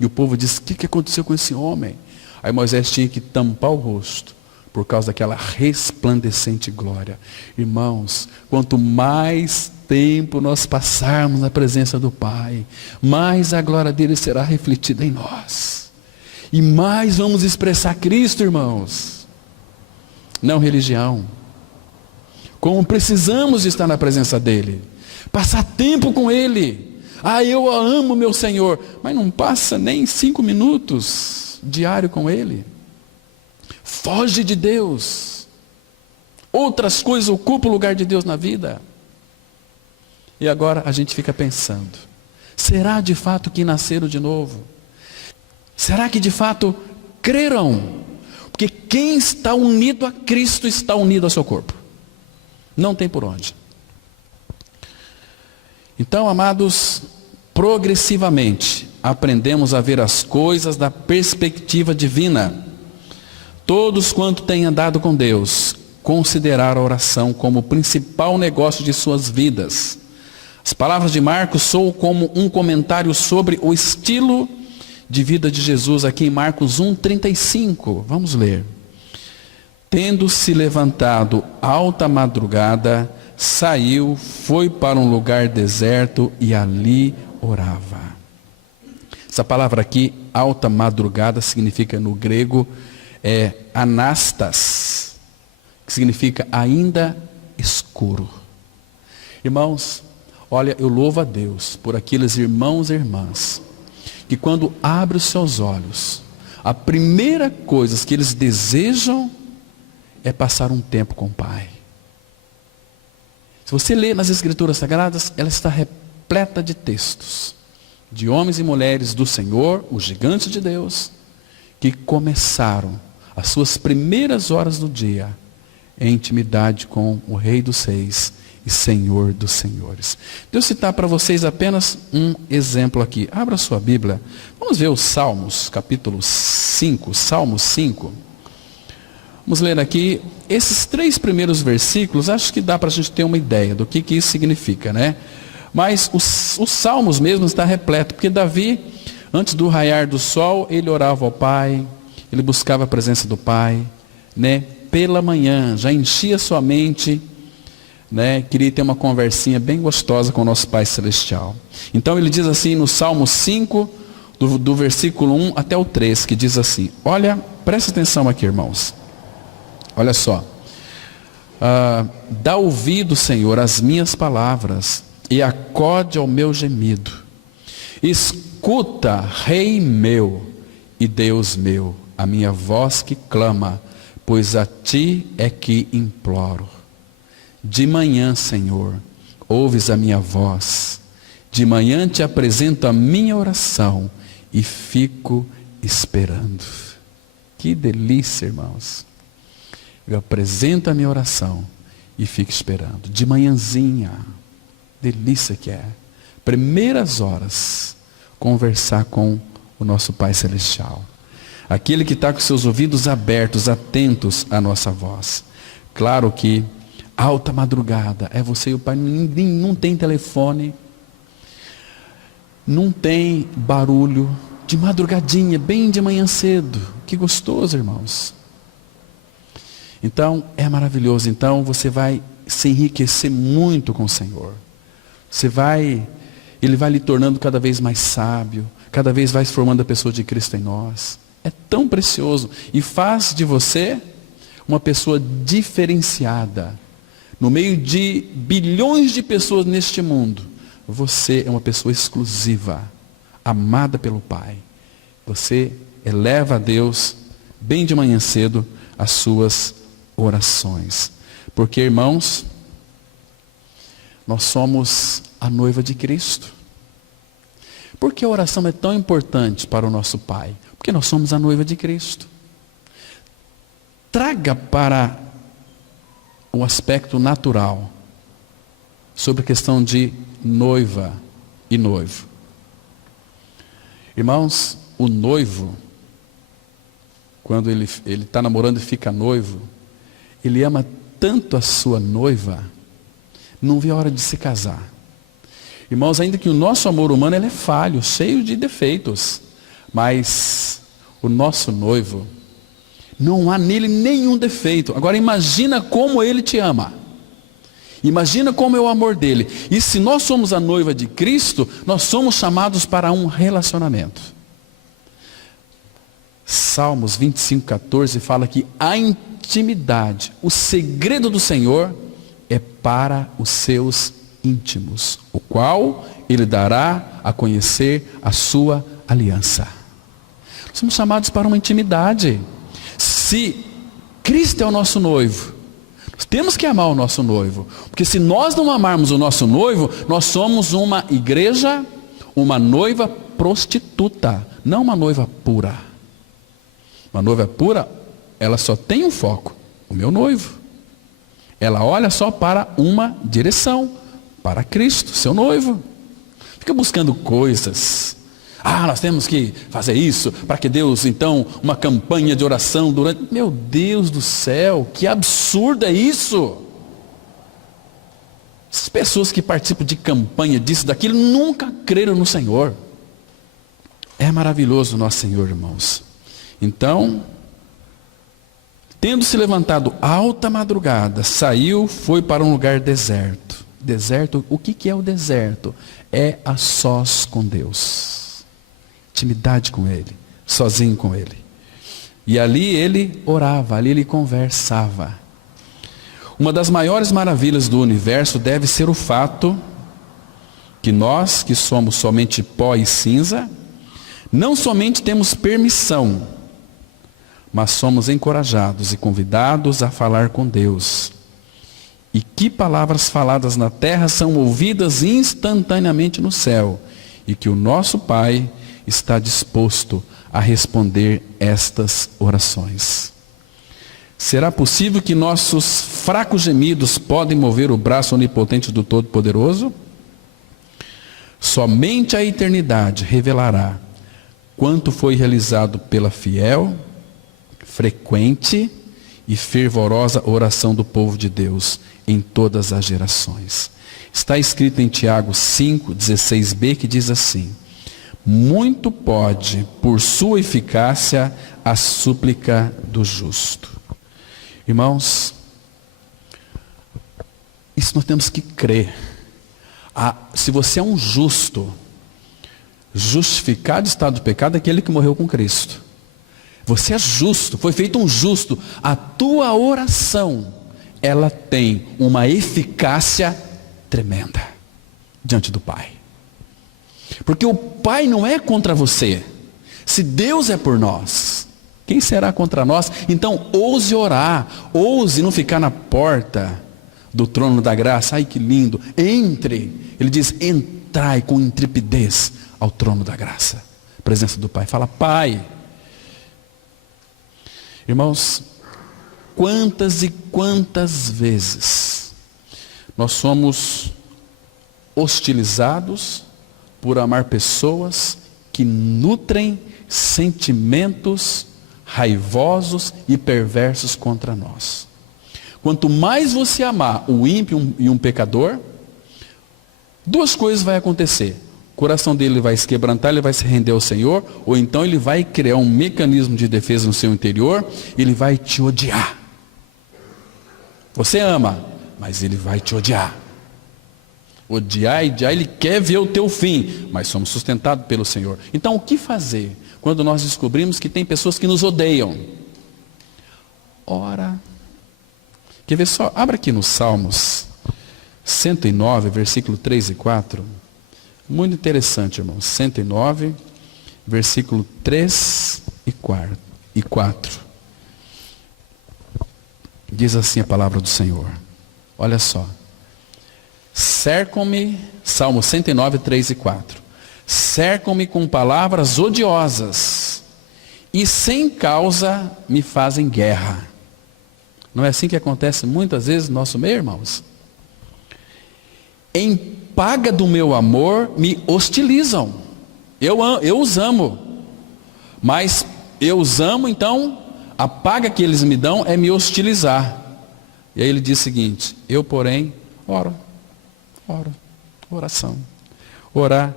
E o povo disse: o que aconteceu com esse homem? Aí Moisés tinha que tampar o rosto, por causa daquela resplandecente glória. Irmãos, quanto mais tempo nós passarmos na presença do Pai, mais a glória dele será refletida em nós. E mais vamos expressar Cristo, irmãos. Não religião. Como precisamos de estar na presença dele. Passar tempo com ele. Eu amo meu Senhor. Mas não passa nem 5 minutos diário com ele. Foge de Deus. Outras coisas ocupam o lugar de Deus na vida. E agora a gente fica pensando: será de fato que nasceram de novo? Será que de fato creram? Porque quem está unido a Cristo está unido ao seu corpo. Não tem por onde. Então, amados, progressivamente aprendemos a ver as coisas da perspectiva divina. Todos quanto têm andado com Deus consideraram a oração como o principal negócio de suas vidas. As palavras de Marcos soam como um comentário sobre o estilo de vida de Jesus aqui em Marcos 1:35. Vamos ler. Tendo se levantado alta madrugada, saiu, foi para um lugar deserto e ali orava. Essa palavra aqui, alta madrugada, significa no grego anastas, que significa ainda escuro. Irmãos, olha, eu louvo a Deus por aqueles irmãos e irmãs que quando abrem os seus olhos, a primeira coisa que eles desejam é passar um tempo com o Pai. Se você lê nas Escrituras Sagradas, ela está repleta de textos de homens e mulheres do Senhor, os gigantes de Deus, que começaram as suas primeiras horas do dia em intimidade com o Rei dos Reis e Senhor dos Senhores. Deixa eu citar para vocês apenas um exemplo aqui. Abra sua Bíblia. Vamos ver os Salmos, capítulo 5, Salmo 5. Vamos ler aqui esses 3 primeiros versículos. Acho que dá para a gente ter uma ideia do que isso significa, né? Mas os Salmos mesmo está repleto, porque Davi, antes do raiar do sol, ele orava ao Pai, ele buscava a presença do Pai, né? Pela manhã, já enchia sua mente, né? Queria ter uma conversinha bem gostosa com o nosso Pai Celestial. Então ele diz assim no Salmo 5, do versículo 1 até o 3, que diz assim: olha, presta atenção aqui, irmãos. Olha só. Dá ouvido, Senhor, às minhas palavras, e acode ao meu gemido. Escuta, Rei meu e Deus meu, a minha voz que clama, pois a ti é que imploro. De manhã, Senhor, ouves a minha voz. De manhã te apresento a minha oração e fico esperando. Que delícia, irmãos. Eu apresento a minha oração e fico esperando. De manhãzinha, delícia que é. Primeiras horas, conversar com o nosso Pai Celestial. Aquele que está com seus ouvidos abertos, atentos à nossa voz. Claro que alta madrugada, é você e o Pai, não tem telefone, não tem barulho, de madrugadinha, bem de manhã cedo. Que gostoso, irmãos. Então, é maravilhoso. Então, você vai se enriquecer muito com o Senhor. Ele vai lhe tornando cada vez mais sábio, cada vez vai se formando a pessoa de Cristo em nós. É tão precioso e faz de você uma pessoa diferenciada No meio de bilhões de pessoas neste mundo, você é uma pessoa exclusiva, amada pelo Pai. Você eleva a Deus, bem de manhã cedo, as suas orações. Porque, irmãos, nós somos a noiva de Cristo. Por que a oração é tão importante para o nosso Pai? Porque nós somos a noiva de Cristo. Traga para o aspecto natural sobre a questão de noiva e noivo. Irmãos, o noivo, quando ele está namorando e fica noivo, ele ama tanto a sua noiva, não vê a hora de se casar. Irmãos, ainda que o nosso amor humano ele é falho, cheio de defeitos, mas o nosso noivo, não há nele nenhum defeito. Agora imagina como ele te ama. Imagina como é o amor dele. E se nós somos a noiva de Cristo, nós somos chamados para um relacionamento. Salmos 25:14 fala que a intimidade, o segredo do Senhor é para os seus íntimos, o qual ele dará a conhecer a sua aliança. Nós somos chamados para uma intimidade. Se Cristo é o nosso noivo, nós temos que amar o nosso noivo, porque se nós não amarmos o nosso noivo, nós somos uma igreja, uma noiva prostituta, não uma noiva pura. Uma noiva pura, ela só tem um foco, o meu noivo. Ela olha só para uma direção, para Cristo, seu noivo. Fica buscando coisas. Nós temos que fazer isso, para que Deus, então, uma campanha de oração durante... Meu Deus do céu, que absurdo é isso! As pessoas que participam de campanha disso, daquilo, nunca creram no Senhor. É maravilhoso o nosso Senhor, irmãos. Então, tendo se levantado alta madrugada, saiu, foi para um lugar deserto. Deserto, o que é o deserto? É a sós com Deus. Intimidade com Ele, sozinho com Ele. E ali ele orava, ali ele conversava. Uma das maiores maravilhas do universo deve ser o fato que nós, que somos somente pó e cinza, não somente temos permissão, mas somos encorajados e convidados a falar com Deus. E que palavras faladas na terra são ouvidas instantaneamente no céu, e que o nosso Pai está disposto a responder estas orações. Será possível que nossos fracos gemidos podem mover o braço onipotente do Todo-Poderoso? Somente a eternidade revelará quanto foi realizado pela fiel, frequente e fervorosa oração do povo de Deus em todas as gerações. Está escrito em Tiago 5:16b, que diz assim: muito pode, por sua eficácia, a súplica do justo. Irmãos, isso nós temos que crer. Se você é um justo, justificado do estado do pecado é aquele que morreu com Cristo. Você é justo, foi feito um justo. A tua oração, ela tem uma eficácia tremenda diante do Pai. Porque o Pai não é contra você. Se Deus é por nós, quem será contra nós? Então ouse orar, ouse não ficar na porta do trono da graça. Ai, que lindo, entre. Ele diz, entrai com intrepidez ao trono da graça, presença do Pai. Fala, Pai. Irmãos, quantas e quantas vezes nós somos hostilizados por amar pessoas que nutrem sentimentos raivosos e perversos contra nós. Quanto mais você amar o ímpio e um pecador, duas coisas vai acontecer. O coração dele vai se quebrantar, ele vai se render ao Senhor, ou então ele vai criar um mecanismo de defesa no seu interior, ele vai te odiar. Você ama, mas ele vai te odiar. Odiar, ele quer ver o teu fim, mas somos sustentados pelo Senhor. Então o que fazer quando nós descobrimos que tem pessoas que nos odeiam? Ora, Quer ver só? Abra aqui nos Salmos 109, versículo 3 e 4. Muito interessante, irmãos. 109, versículo 3 e 4. Diz assim a palavra do Senhor. Olha só. Cercam-me, Salmo 109, 3 e 4. Cercam-me com palavras odiosas e sem causa me fazem guerra. Não é assim que acontece muitas vezes no nosso meio, irmãos? Em paga do meu amor me hostilizam. Eu os amo. Mas eu os amo, então a paga que eles me dão é me hostilizar. E aí ele diz o seguinte: eu, porém, oro. Oração. Orar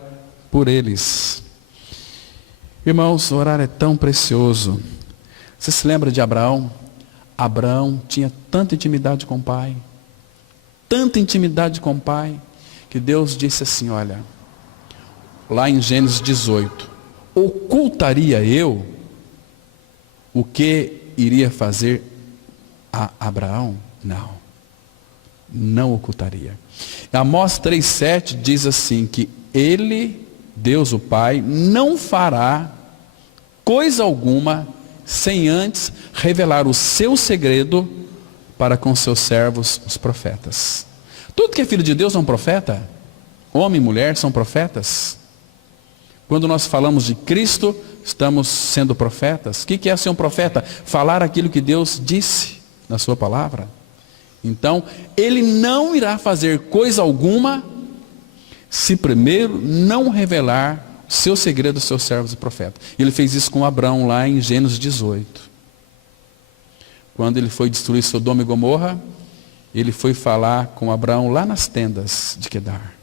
por eles. Irmãos, orar é tão precioso. Você se lembra de Abraão? Abraão tinha tanta intimidade com o pai. Tanta intimidade com o pai, que Deus disse assim, olha, lá em Gênesis 18, ocultaria eu o que iria fazer a Abraão? Não ocultaria. Amós 3,7 diz assim, que ele, Deus o Pai, não fará coisa alguma sem antes revelar o seu segredo para com seus servos, os profetas. Tudo que é filho de Deus é um profeta. Homem e mulher são profetas. Quando nós falamos de Cristo, estamos sendo profetas. O que é ser um profeta? Falar aquilo que Deus disse na sua palavra. Então, ele não irá fazer coisa alguma se primeiro não revelar o seu segredo aos seus servos e profetas. Ele fez isso com Abraão lá em Gênesis 18. Quando ele foi destruir Sodoma e Gomorra, ele foi falar com Abraão lá nas tendas de Quedar.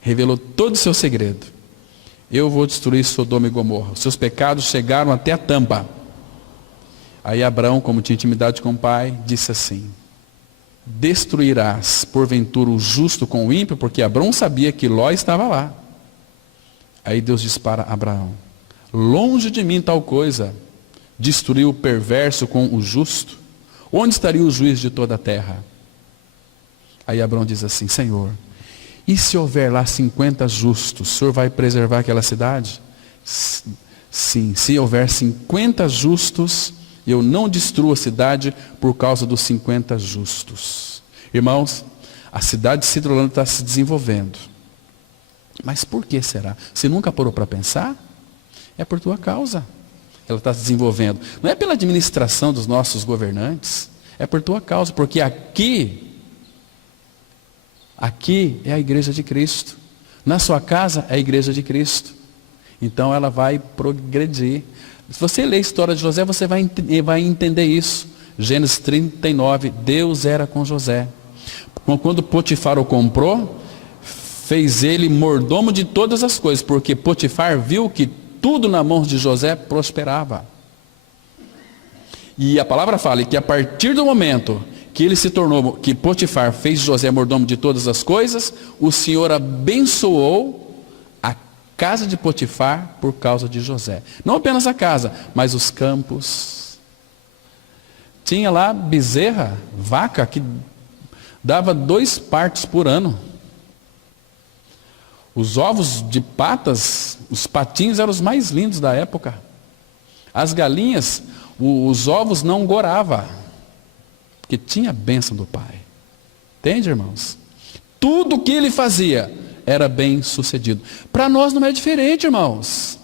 Revelou todo o seu segredo. Eu vou destruir Sodoma e Gomorra. Os seus pecados chegaram até a tampa. Aí Abraão, como tinha intimidade com o pai, disse assim: destruirás porventura o justo com o ímpio? Porque Abraão sabia que Ló estava lá. Aí Deus diz para Abraão: longe de mim tal coisa, destruir o perverso com o justo. Onde estaria o juiz de toda a terra? Aí Abraão diz assim: Senhor, e se houver lá 50 justos, o Senhor vai preservar aquela cidade? Sim, se houver 50 justos, eu não destruo a cidade por causa dos 50 justos. Irmãos, a cidade de Cidrolândia está se desenvolvendo. Mas por que será? Você nunca parou para pensar? É por tua causa. Ela está se desenvolvendo. Não é pela administração dos nossos governantes. É por tua causa. Porque aqui é a igreja de Cristo. Na sua casa é a igreja de Cristo. Então ela vai progredir. Se você ler a história de José, você vai entender isso. Gênesis 39, Deus era com José. Quando Potifar o comprou, fez ele mordomo de todas as coisas, porque Potifar viu que tudo na mão de José prosperava. E a palavra fala que a partir do momento que ele se tornou, que Potifar fez José mordomo de todas as coisas, o Senhor abençoou a casa de Potifar por causa de José. Não apenas a casa, mas os campos. Tinha lá bezerra, vaca, que dava 2 partos por ano. Os ovos de patas, os patinhos eram os mais lindos da época. As galinhas, os ovos não goravam, porque tinha a bênção do Pai. Entende, irmãos? Tudo que ele fazia era bem sucedido. Para nós não é diferente, irmãos.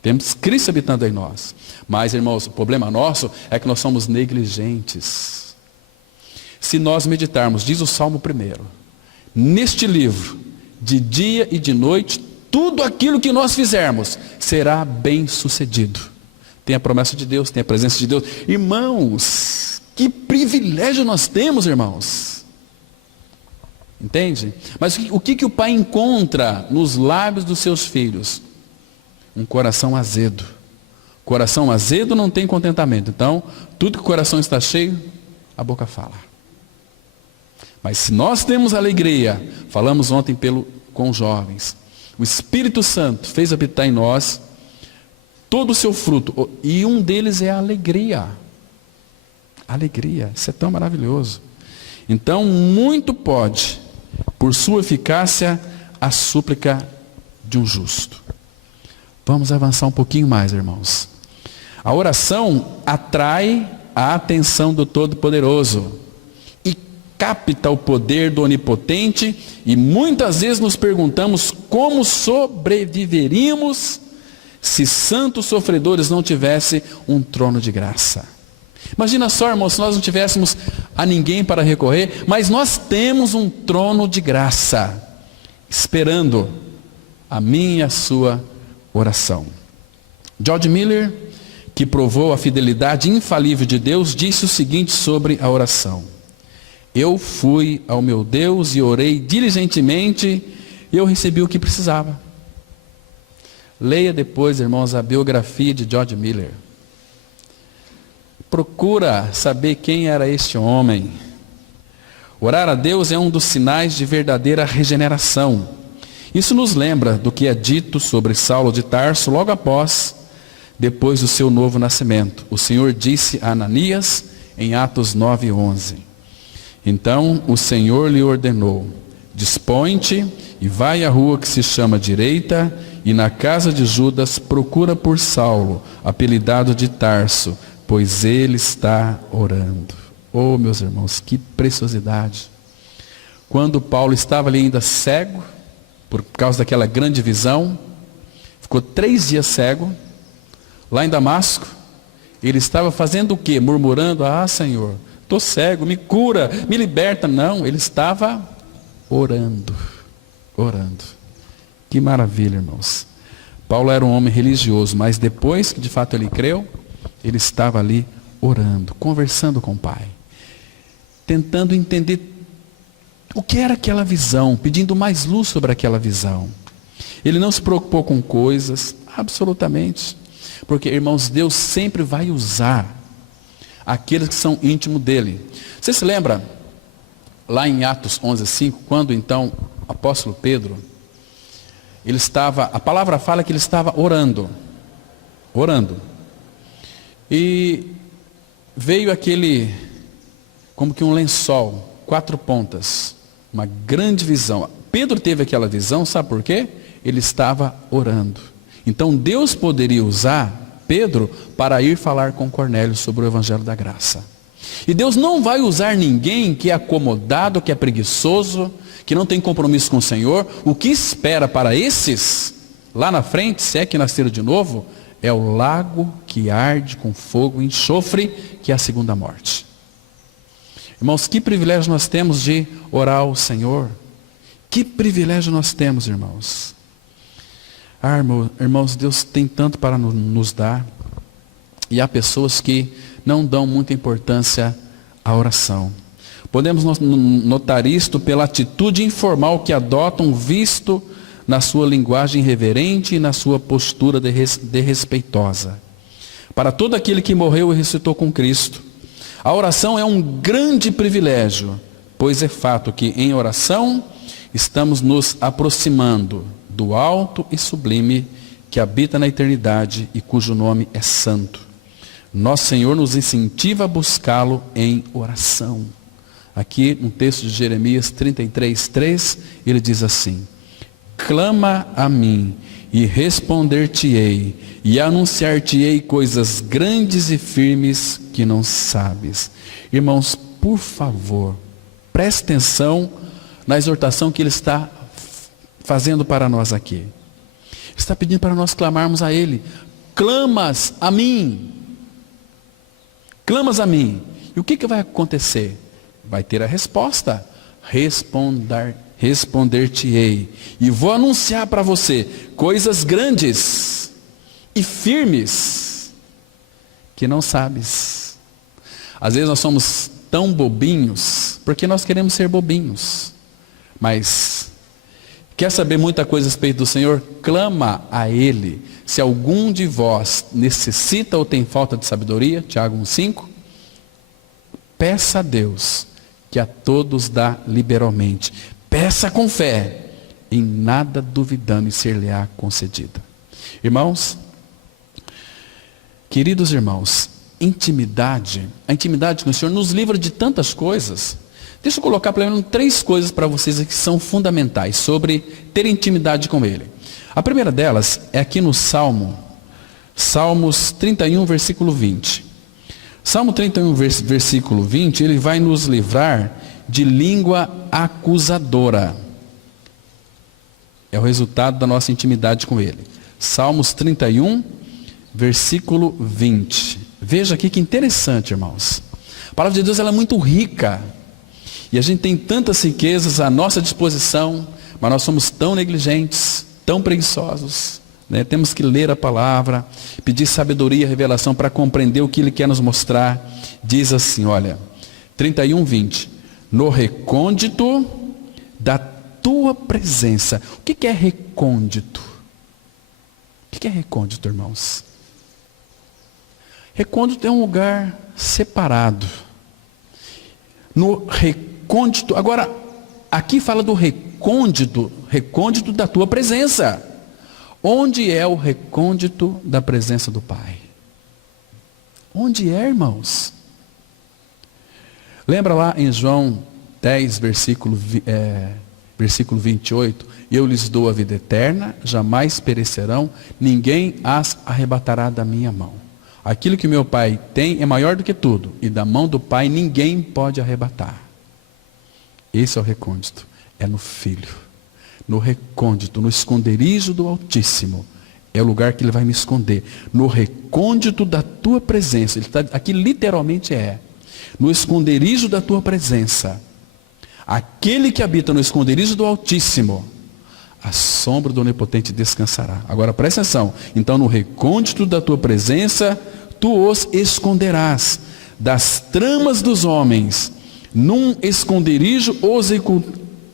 Temos Cristo habitando em nós. Mas, irmãos, o problema nosso é que nós somos negligentes. Se nós meditarmos, diz o Salmo 1, neste livro, de dia e de noite, tudo aquilo que nós fizermos será bem sucedido. Tem a promessa de Deus, tem a presença de Deus. Irmãos, que privilégio nós temos, irmãos. Entende? Mas o que o pai encontra nos lábios dos seus filhos? Um coração azedo. Coração azedo não tem contentamento. Então, tudo que o coração está cheio, a boca fala. Mas se nós temos alegria, falamos ontem com os jovens, o Espírito Santo fez habitar em nós todo o seu fruto, e um deles é a alegria. Alegria, isso é tão maravilhoso. Então, muito pode, por sua eficácia, a súplica de um justo. Vamos avançar um pouquinho mais, irmãos. A oração atrai a atenção do Todo-Poderoso e capta o poder do Onipotente, e muitas vezes nos perguntamos como sobreviveríamos se santos sofredores não tivessem um trono de graça. Imagina só, irmãos, se nós não tivéssemos a ninguém para recorrer, mas nós temos um trono de graça, esperando a minha e a sua oração. George Miller, que provou a fidelidade infalível de Deus, disse o seguinte sobre a oração: eu fui ao meu Deus e orei diligentemente, e eu recebi o que precisava. Leia depois, irmãos, a biografia de George Miller. Procura saber quem era este homem. Orar a Deus é um dos sinais de verdadeira regeneração. Isso nos lembra do que é dito sobre Saulo de Tarso logo depois do seu novo nascimento. O Senhor disse a Ananias em Atos 9:11. Então o Senhor lhe ordenou: dispõe-te e vai à rua que se chama Direita, e na casa de Judas procura por Saulo, apelidado de Tarso, pois ele está orando. Oh, meus irmãos, que preciosidade. Quando Paulo estava ali ainda cego, por causa daquela grande visão, ficou 3 dias cego, lá em Damasco, ele estava fazendo o quê? Murmurando: ah, Senhor, estou cego, me cura, me liberta. Não, ele estava orando, orando. Que maravilha, irmãos. Paulo era um homem religioso, mas depois que de fato ele creu, ele estava ali orando, conversando com o Pai, tentando entender o que era aquela visão, pedindo mais luz sobre aquela visão. Ele não se preocupou com coisas, absolutamente, porque, irmãos, Deus sempre vai usar aqueles que são íntimos dele. Você se lembra, lá em Atos 11:5, quando então o apóstolo Pedro, ele estava, a palavra fala que ele estava orando, e veio aquele, como que um lençol, 4 pontas, uma grande visão. Pedro teve aquela visão, sabe por quê? Ele estava orando. Então Deus poderia usar Pedro para ir falar com Cornélio sobre o Evangelho da Graça. E Deus não vai usar ninguém que é acomodado, que é preguiçoso, que não tem compromisso com o Senhor. O que espera para esses, lá na frente, se é que nasceram de novo, é o lago que arde com fogo e enxofre, que é a segunda morte. Irmãos, que privilégio nós temos de orar ao Senhor. Que privilégio nós temos, irmãos. Ah, irmãos, Deus tem tanto para nos dar. E há pessoas que não dão muita importância à oração. Podemos notar isto pela atitude informal que adotam, visto na sua linguagem reverente e na sua postura desrespeitosa. Para todo aquele que morreu e ressuscitou com Cristo, a oração é um grande privilégio, pois é fato que em oração estamos nos aproximando do alto e sublime que habita na eternidade e cujo nome é santo. Nosso Senhor nos incentiva a buscá-lo em oração. Aqui no texto de Jeremias 33:3, ele diz assim: clama a mim e responder-te-ei, e anunciar-te-ei coisas grandes e firmes que não sabes. Irmãos, por favor, preste atenção na exortação que ele está fazendo para nós aqui. Ele está pedindo para nós clamarmos a ele. Clamas a mim. Clamas a mim. E o que vai acontecer? Vai ter a resposta. Responder-te-ei. E vou anunciar para você coisas grandes e firmes que não sabes. Às vezes nós somos tão bobinhos, porque nós queremos ser bobinhos. Mas quer saber muita coisa a respeito do Senhor? Clama a Ele. Se algum de vós necessita ou tem falta de sabedoria, Tiago 1:5, peça a Deus, que a todos dá liberalmente. Peça com fé, em nada duvidando e ser-lhe-á concedida. Irmãos, queridos irmãos, intimidade, a intimidade com o Senhor nos livra de tantas coisas. Deixa eu colocar pelo menos 3 coisas para vocês que são fundamentais sobre ter intimidade com Ele. A primeira delas é aqui no Salmos 31, versículo 20. Salmo 31, versículo 20, ele vai nos livrar de língua acusadora. É o resultado da nossa intimidade com Ele. Salmos 31, versículo 20. Veja aqui que interessante, irmãos. A palavra de Deus ela é muito rica. E a gente tem tantas riquezas à nossa disposição, mas nós somos tão negligentes, tão preguiçosos. Né? Temos que ler a palavra, pedir sabedoria e revelação para compreender o que Ele quer nos mostrar. Diz assim, olha, 31, 20. No recôndito da tua presença. O que é recôndito? O que é recôndito, irmãos? Recôndito é um lugar separado. No recôndito, agora, aqui fala do recôndito da tua presença. Onde é o recôndito da presença do Pai? Onde é, irmãos? Lembra lá em João 10, versículo 28, eu lhes dou a vida eterna, jamais perecerão, ninguém as arrebatará da minha mão. Aquilo que meu Pai tem é maior do que tudo, e da mão do Pai ninguém pode arrebatar. Esse é o recôndito, é no Filho, no recôndito, no esconderijo do Altíssimo, é o lugar que Ele vai me esconder, no recôndito da tua presença, aqui literalmente no esconderijo da tua presença, aquele que habita no esconderijo do Altíssimo, a sombra do Onipotente descansará. Agora presta atenção, então no recôndito da tua presença, tu os esconderás das tramas dos homens, num esconderijo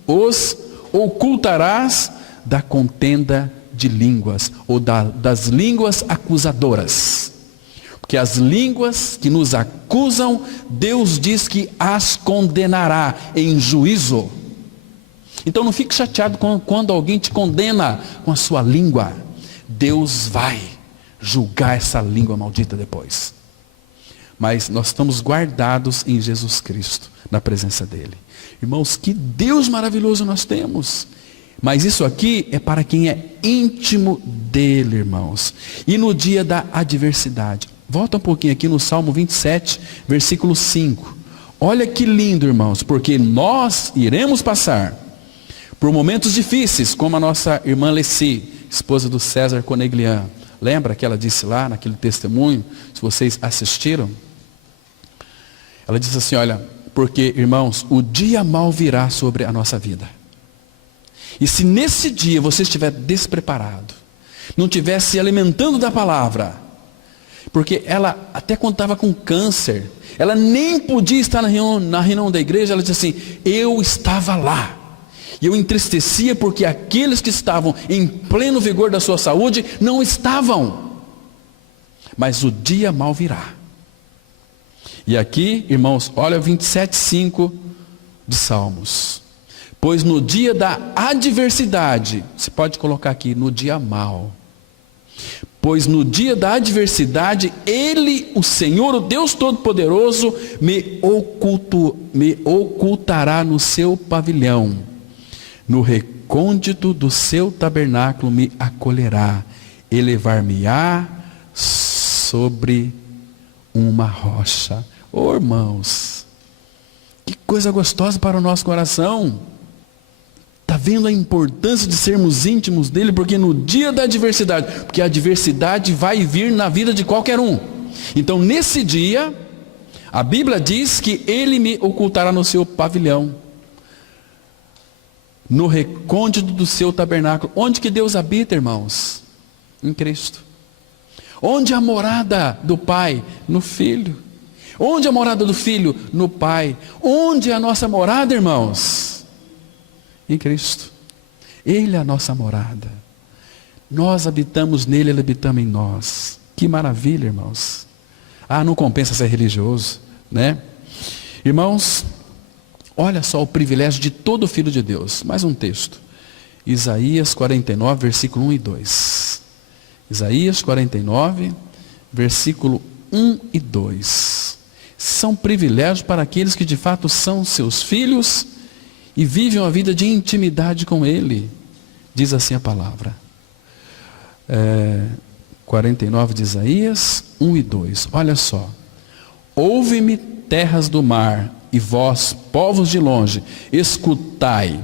os ocultarás da contenda de línguas, ou das línguas acusadoras. Porque as línguas que nos acusam, Deus diz que as condenará em juízo. Então não fique chateado quando alguém te condena com a sua língua. Deus vai julgar essa língua maldita depois. Mas nós estamos guardados em Jesus Cristo, na presença dEle. Irmãos, que Deus maravilhoso nós temos. Mas isso aqui é para quem é íntimo dEle, irmãos. E no dia da adversidade. Volta um pouquinho aqui no Salmo 27, versículo 5. Olha que lindo, irmãos, porque nós iremos passar por momentos difíceis, como a nossa irmã Leci, esposa do César Coneglian. Lembra que ela disse lá, naquele testemunho, se vocês assistiram? Ela disse assim, olha, porque, irmãos, o dia mau virá sobre a nossa vida. E se nesse dia você estiver despreparado, não estiver se alimentando da palavra, porque ela, até quando estava com câncer, ela nem podia estar na reunião da igreja, ela disse assim, eu estava lá. E eu entristecia porque aqueles que estavam em pleno vigor da sua saúde, não estavam. Mas o dia mau virá. E aqui, irmãos, olha o 27:5 de Salmos. Pois no dia da adversidade, você pode colocar aqui, no dia mau. Pois no dia da adversidade, Ele, o Senhor, o Deus Todo-Poderoso, me ocultará no seu pavilhão. No recôndito do seu tabernáculo me acolherá. Elevar-me-á sobre uma rocha. Oh, irmãos, que coisa gostosa para o nosso coração. Está vendo a importância de sermos íntimos dele? Porque no dia da adversidade, porque a adversidade vai vir na vida de qualquer um. Então nesse dia, a Bíblia diz que ele me ocultará no seu pavilhão, no recôndito do seu tabernáculo. Onde que Deus habita, irmãos? Em Cristo. Onde a morada do Pai? No Filho. Onde a morada do Filho? No Pai. Onde é a nossa morada, irmãos? Em Cristo. Ele é a nossa morada. Nós habitamos nele, ele habitamos em nós. Que maravilha, irmãos. Ah, não compensa ser religioso, né? Irmãos, olha só o privilégio de todo filho de Deus. Mais um texto. Isaías 49, versículo 1 e 2. Isaías 49, versículo 1 e 2. São privilégios para aqueles que de fato são seus filhos e vivem uma vida de intimidade com Ele. Diz assim a palavra. 49 de Isaías, 1 e 2. Olha só. Ouve-me, terras do mar, e vós, povos de longe, escutai.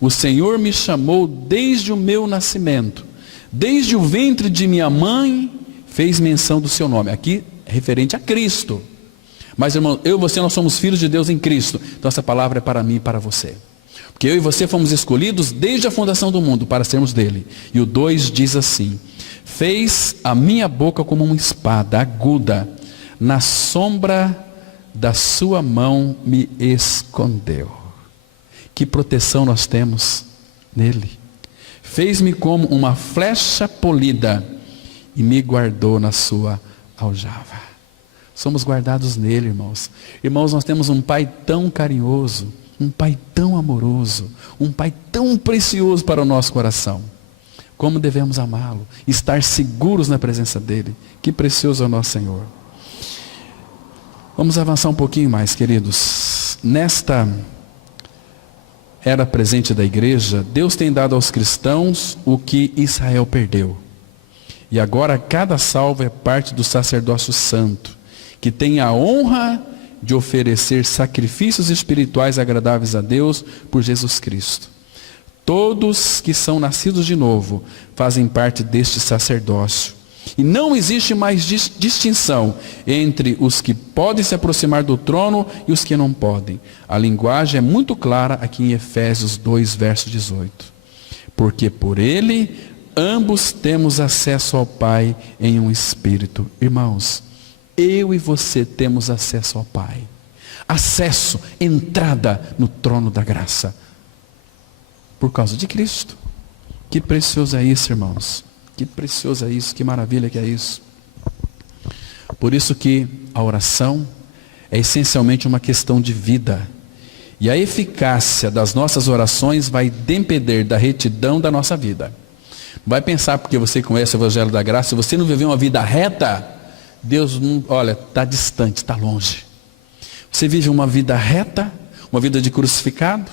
O Senhor me chamou desde o meu nascimento. Desde o ventre de minha mãe, fez menção do seu nome. Aqui, referente a Cristo. Mas, irmão, eu e você, nós somos filhos de Deus em Cristo. Então, essa palavra é para mim e para você. Porque eu e você fomos escolhidos desde a fundação do mundo para sermos dele. E o 2 diz assim: fez a minha boca como uma espada aguda, na sombra da sua mão me escondeu. Que proteção nós temos nele. Fez-me como uma flecha polida e me guardou na sua aljava. Somos guardados nele, irmãos. Irmãos, nós temos um Pai tão carinhoso, um Pai tão amoroso, um Pai tão precioso para o nosso coração. Como devemos amá-lo, estar seguros na presença dele. Que precioso é o nosso Senhor. Vamos avançar um pouquinho mais, queridos. Nesta era presente da igreja, Deus tem dado aos cristãos o que Israel perdeu. E agora cada salvo é parte do sacerdócio santo, que tem a honra de oferecer sacrifícios espirituais agradáveis a Deus por Jesus Cristo. Todos que são nascidos de novo fazem parte deste sacerdócio. E não existe mais distinção entre os que podem se aproximar do trono e os que não podem. A linguagem é muito clara aqui em Efésios 2, verso 18. Porque por ele, ambos temos acesso ao Pai em um Espírito. Irmãos, eu e você temos acesso ao Pai. Acesso, entrada no trono da graça. Por causa de Cristo. Que precioso é isso, irmãos. Que precioso é isso, que maravilha que é isso. Por isso que a oração é essencialmente uma questão de vida. E a eficácia das nossas orações vai depender da retidão da nossa vida. Vai pensar porque você conhece o Evangelho da Graça, se você não viver uma vida reta, Deus não, olha, está distante, está longe. Você vive uma vida reta, uma vida de crucificado,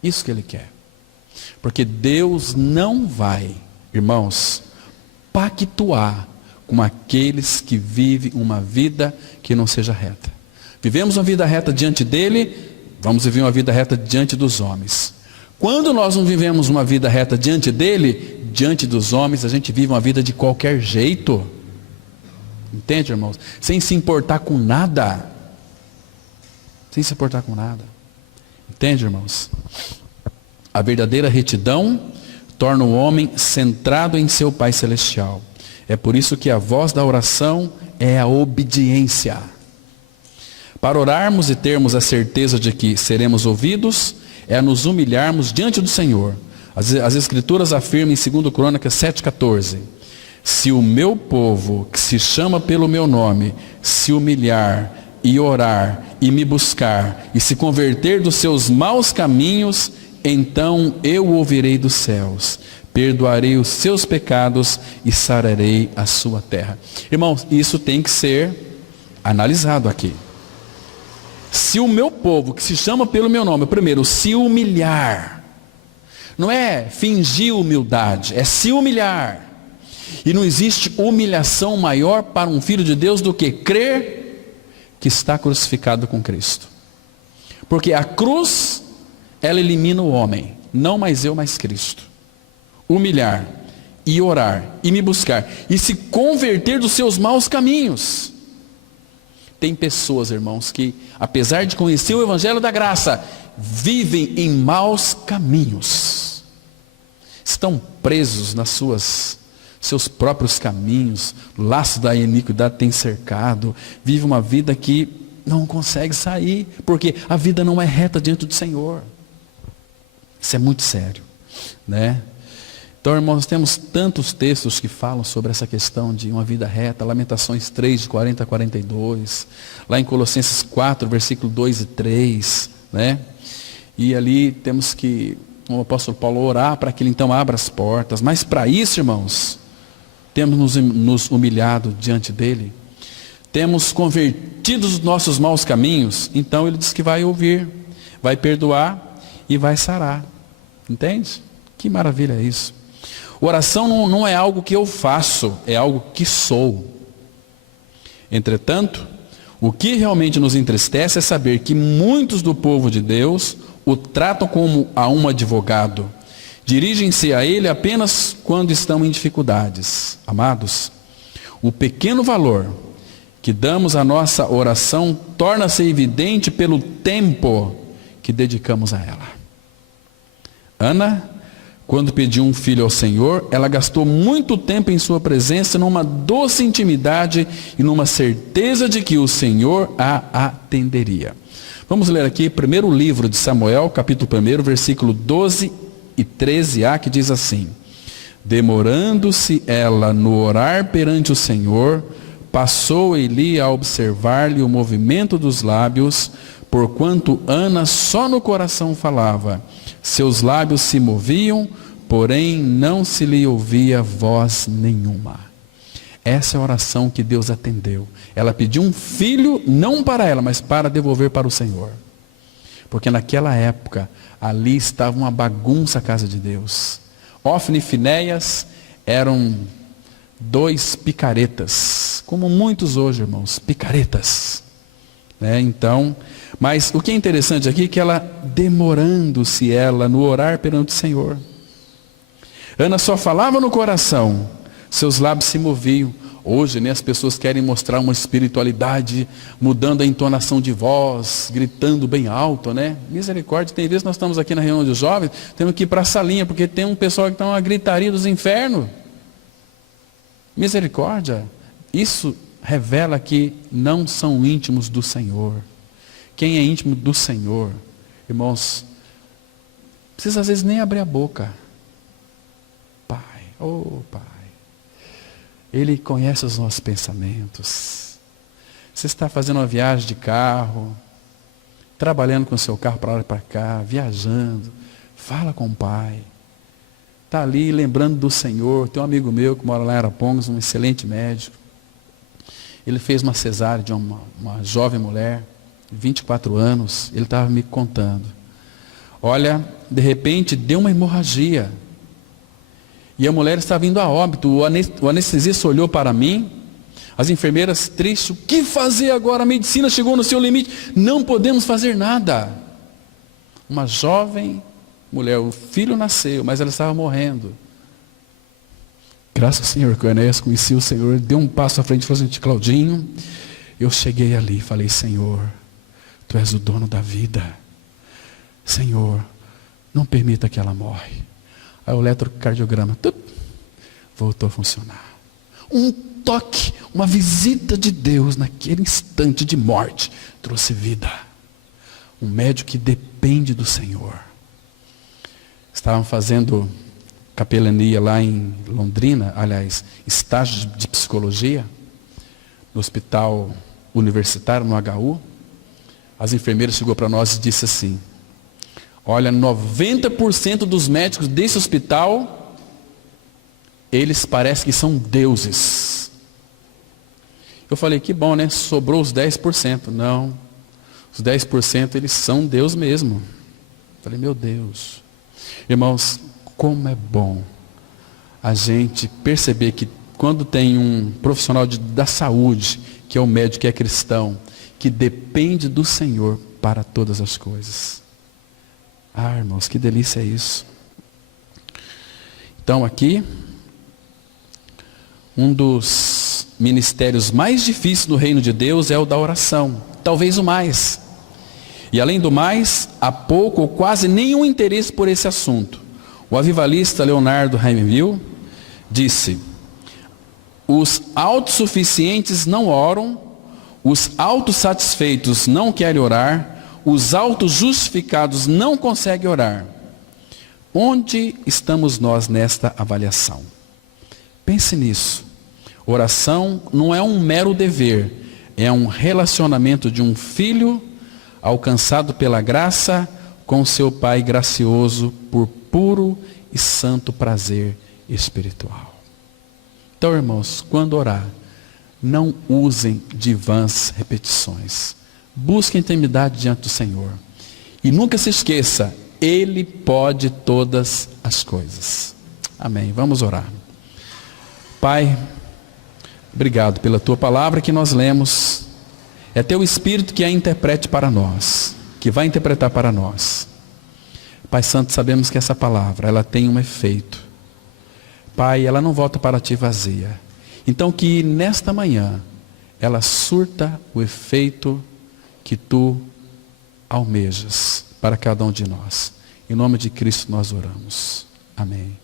isso que Ele quer. Porque Deus não vai, irmãos, pactuar com aqueles que vivem uma vida que não seja reta. Vivemos uma vida reta diante dEle, vamos viver uma vida reta diante dos homens. Quando nós não vivemos uma vida reta diante dEle, diante dos homens, a gente vive uma vida de qualquer jeito. Entende, irmãos? Sem se importar com nada. Sem se importar com nada. Entende, irmãos? A verdadeira retidão torna o homem centrado em seu Pai Celestial. É por isso que a voz da oração é a obediência. Para orarmos e termos a certeza de que seremos ouvidos, é nos humilharmos diante do Senhor. As Escrituras afirmam em 2 Crônicas 7,14: se o meu povo, que se chama pelo meu nome, se humilhar e orar e me buscar e se converter dos seus maus caminhos, então eu ouvirei dos céus, perdoarei os seus pecados e sararei a sua terra. Irmãos, isso tem que ser analisado aqui. Se o meu povo, que se chama pelo meu nome, primeiro, se humilhar, não é fingir humildade, é se humilhar. E não existe humilhação maior para um filho de Deus do que crer que está crucificado com Cristo. Porque a cruz, ela elimina o homem, não mais eu, mas Cristo. Humilhar e orar e me buscar e se converter dos seus maus caminhos. Tem pessoas, irmãos, que apesar de conhecer o Evangelho da Graça, vivem em maus caminhos. Estão presos nas seus próprios caminhos, o laço da iniquidade tem cercado, vive uma vida que não consegue sair, porque a vida não é reta diante do Senhor. Isso é muito sério, né? Então, irmãos, nós temos tantos textos que falam sobre essa questão de uma vida reta. Lamentações 3, de 40 a 42. Lá em Colossenses 4, versículo 2 e 3. Né? E ali temos que, o apóstolo Paulo, orar para que ele então abra as portas. Mas para isso, irmãos, temos nos humilhado diante dele. temos convertido os nossos maus caminhos, então ele diz que vai ouvir, vai perdoar e vai sarar. Entende? Que maravilha é isso. Oração não é algo que eu faço, é algo que sou. Entretanto, o que realmente nos entristece é saber que muitos do povo de Deus o tratam como a um advogado. Dirigem-se a ele apenas quando estão em dificuldades. Amados, o pequeno valor que damos à nossa oração torna-se evidente pelo tempo que dedicamos a ela. Ana, quando pediu um filho ao Senhor, ela gastou muito tempo em sua presença, numa doce intimidade e numa certeza de que o Senhor a atenderia. Vamos ler aqui primeiro livro de Samuel, capítulo 1, versículo 12 e 13a, que diz assim: demorando-se ela no orar perante o Senhor, passou Eli a observar-lhe o movimento dos lábios, porquanto Ana só no coração falava. Seus lábios se moviam, porém não se lhe ouvia voz nenhuma. Essa é a oração que Deus atendeu. Ela pediu um filho, não para ela, mas para devolver para o Senhor. Porque naquela época, ali estava uma bagunça a casa de Deus. Ofni e Finéias eram dois picaretas, como muitos hoje, irmãos, picaretas. Então, mas o que é interessante aqui é que ela, demorando-se ela no orar perante o Senhor. Ana só falava no coração, seus lábios se moviam. Hoje, as pessoas querem mostrar uma espiritualidade, mudando a entonação de voz, gritando bem alto, Misericórdia, tem vezes nós estamos aqui na reunião de jovens, temos que ir para a salinha, porque tem um pessoal que está uma gritaria dos infernos. Misericórdia, isso revela que não são íntimos do Senhor. Quem é íntimo do Senhor, irmãos, precisa às vezes nem abrir a boca. Pai, Pai, Ele conhece os nossos pensamentos. Você está fazendo uma viagem de carro, trabalhando com o seu carro para lá e para cá, viajando, fala com o Pai. Está ali lembrando do Senhor. Tem um amigo meu que mora lá em Arapongas, um excelente médico. Ele fez uma cesárea de uma jovem mulher, 24 anos, ele estava me contando. Olha, de repente deu uma hemorragia. E a mulher estava indo a óbito. O anestesista olhou para mim, as enfermeiras tristes, o que fazer agora? A medicina chegou no seu limite, não podemos fazer nada. Uma jovem mulher, o filho nasceu, mas ela estava morrendo. Graças ao Senhor que o Enéas conhecia o Senhor, deu um passo à frente e falou assim: Claudinho, eu cheguei ali e falei: Senhor, Tu és o dono da vida. Senhor, não permita que ela morra. Aí o eletrocardiograma voltou a funcionar. Um toque, uma visita de Deus naquele instante de morte trouxe vida. Um médico que depende do Senhor. Estavam fazendo capelania lá em Londrina, aliás, estágio de psicologia, no hospital universitário, no HU. As enfermeiras chegou para nós e disse assim: olha, 90% dos médicos desse hospital, eles parecem que são deuses. Eu falei, que bom, sobrou os 10%. Não, os 10% eles são Deus mesmo. Eu falei, meu Deus. Irmãos, como é bom a gente perceber que quando tem um profissional da saúde, que é o médico, que é cristão, que depende do Senhor para todas as coisas. Ah, irmãos, que delícia é isso. Então aqui, um dos ministérios mais difíceis do reino de Deus é o da oração, talvez o mais. E além do mais, há pouco ou quase nenhum interesse por esse assunto. O avivalista Leonardo Raimville disse: os autossuficientes não oram, os autossatisfeitos não querem orar, os autojustificados não conseguem orar. Onde estamos nós nesta avaliação? Pense nisso. Oração não é um mero dever, é um relacionamento de um filho alcançado pela graça com seu Pai gracioso por puro e santo prazer espiritual. Então, irmãos, quando orar, não usem de vãs repetições. Busque intimidade diante do Senhor. E nunca se esqueça, Ele pode todas as coisas. Amém. Vamos orar. Pai, obrigado pela Tua palavra que nós lemos. É Teu Espírito que a interprete para nós, que vai interpretar para nós. Pai Santo, sabemos que essa palavra, ela tem um efeito. Pai, ela não volta para Ti vazia. Então que nesta manhã, ela surta o efeito que Tu almejas para cada um de nós. Em nome de Cristo nós oramos. Amém.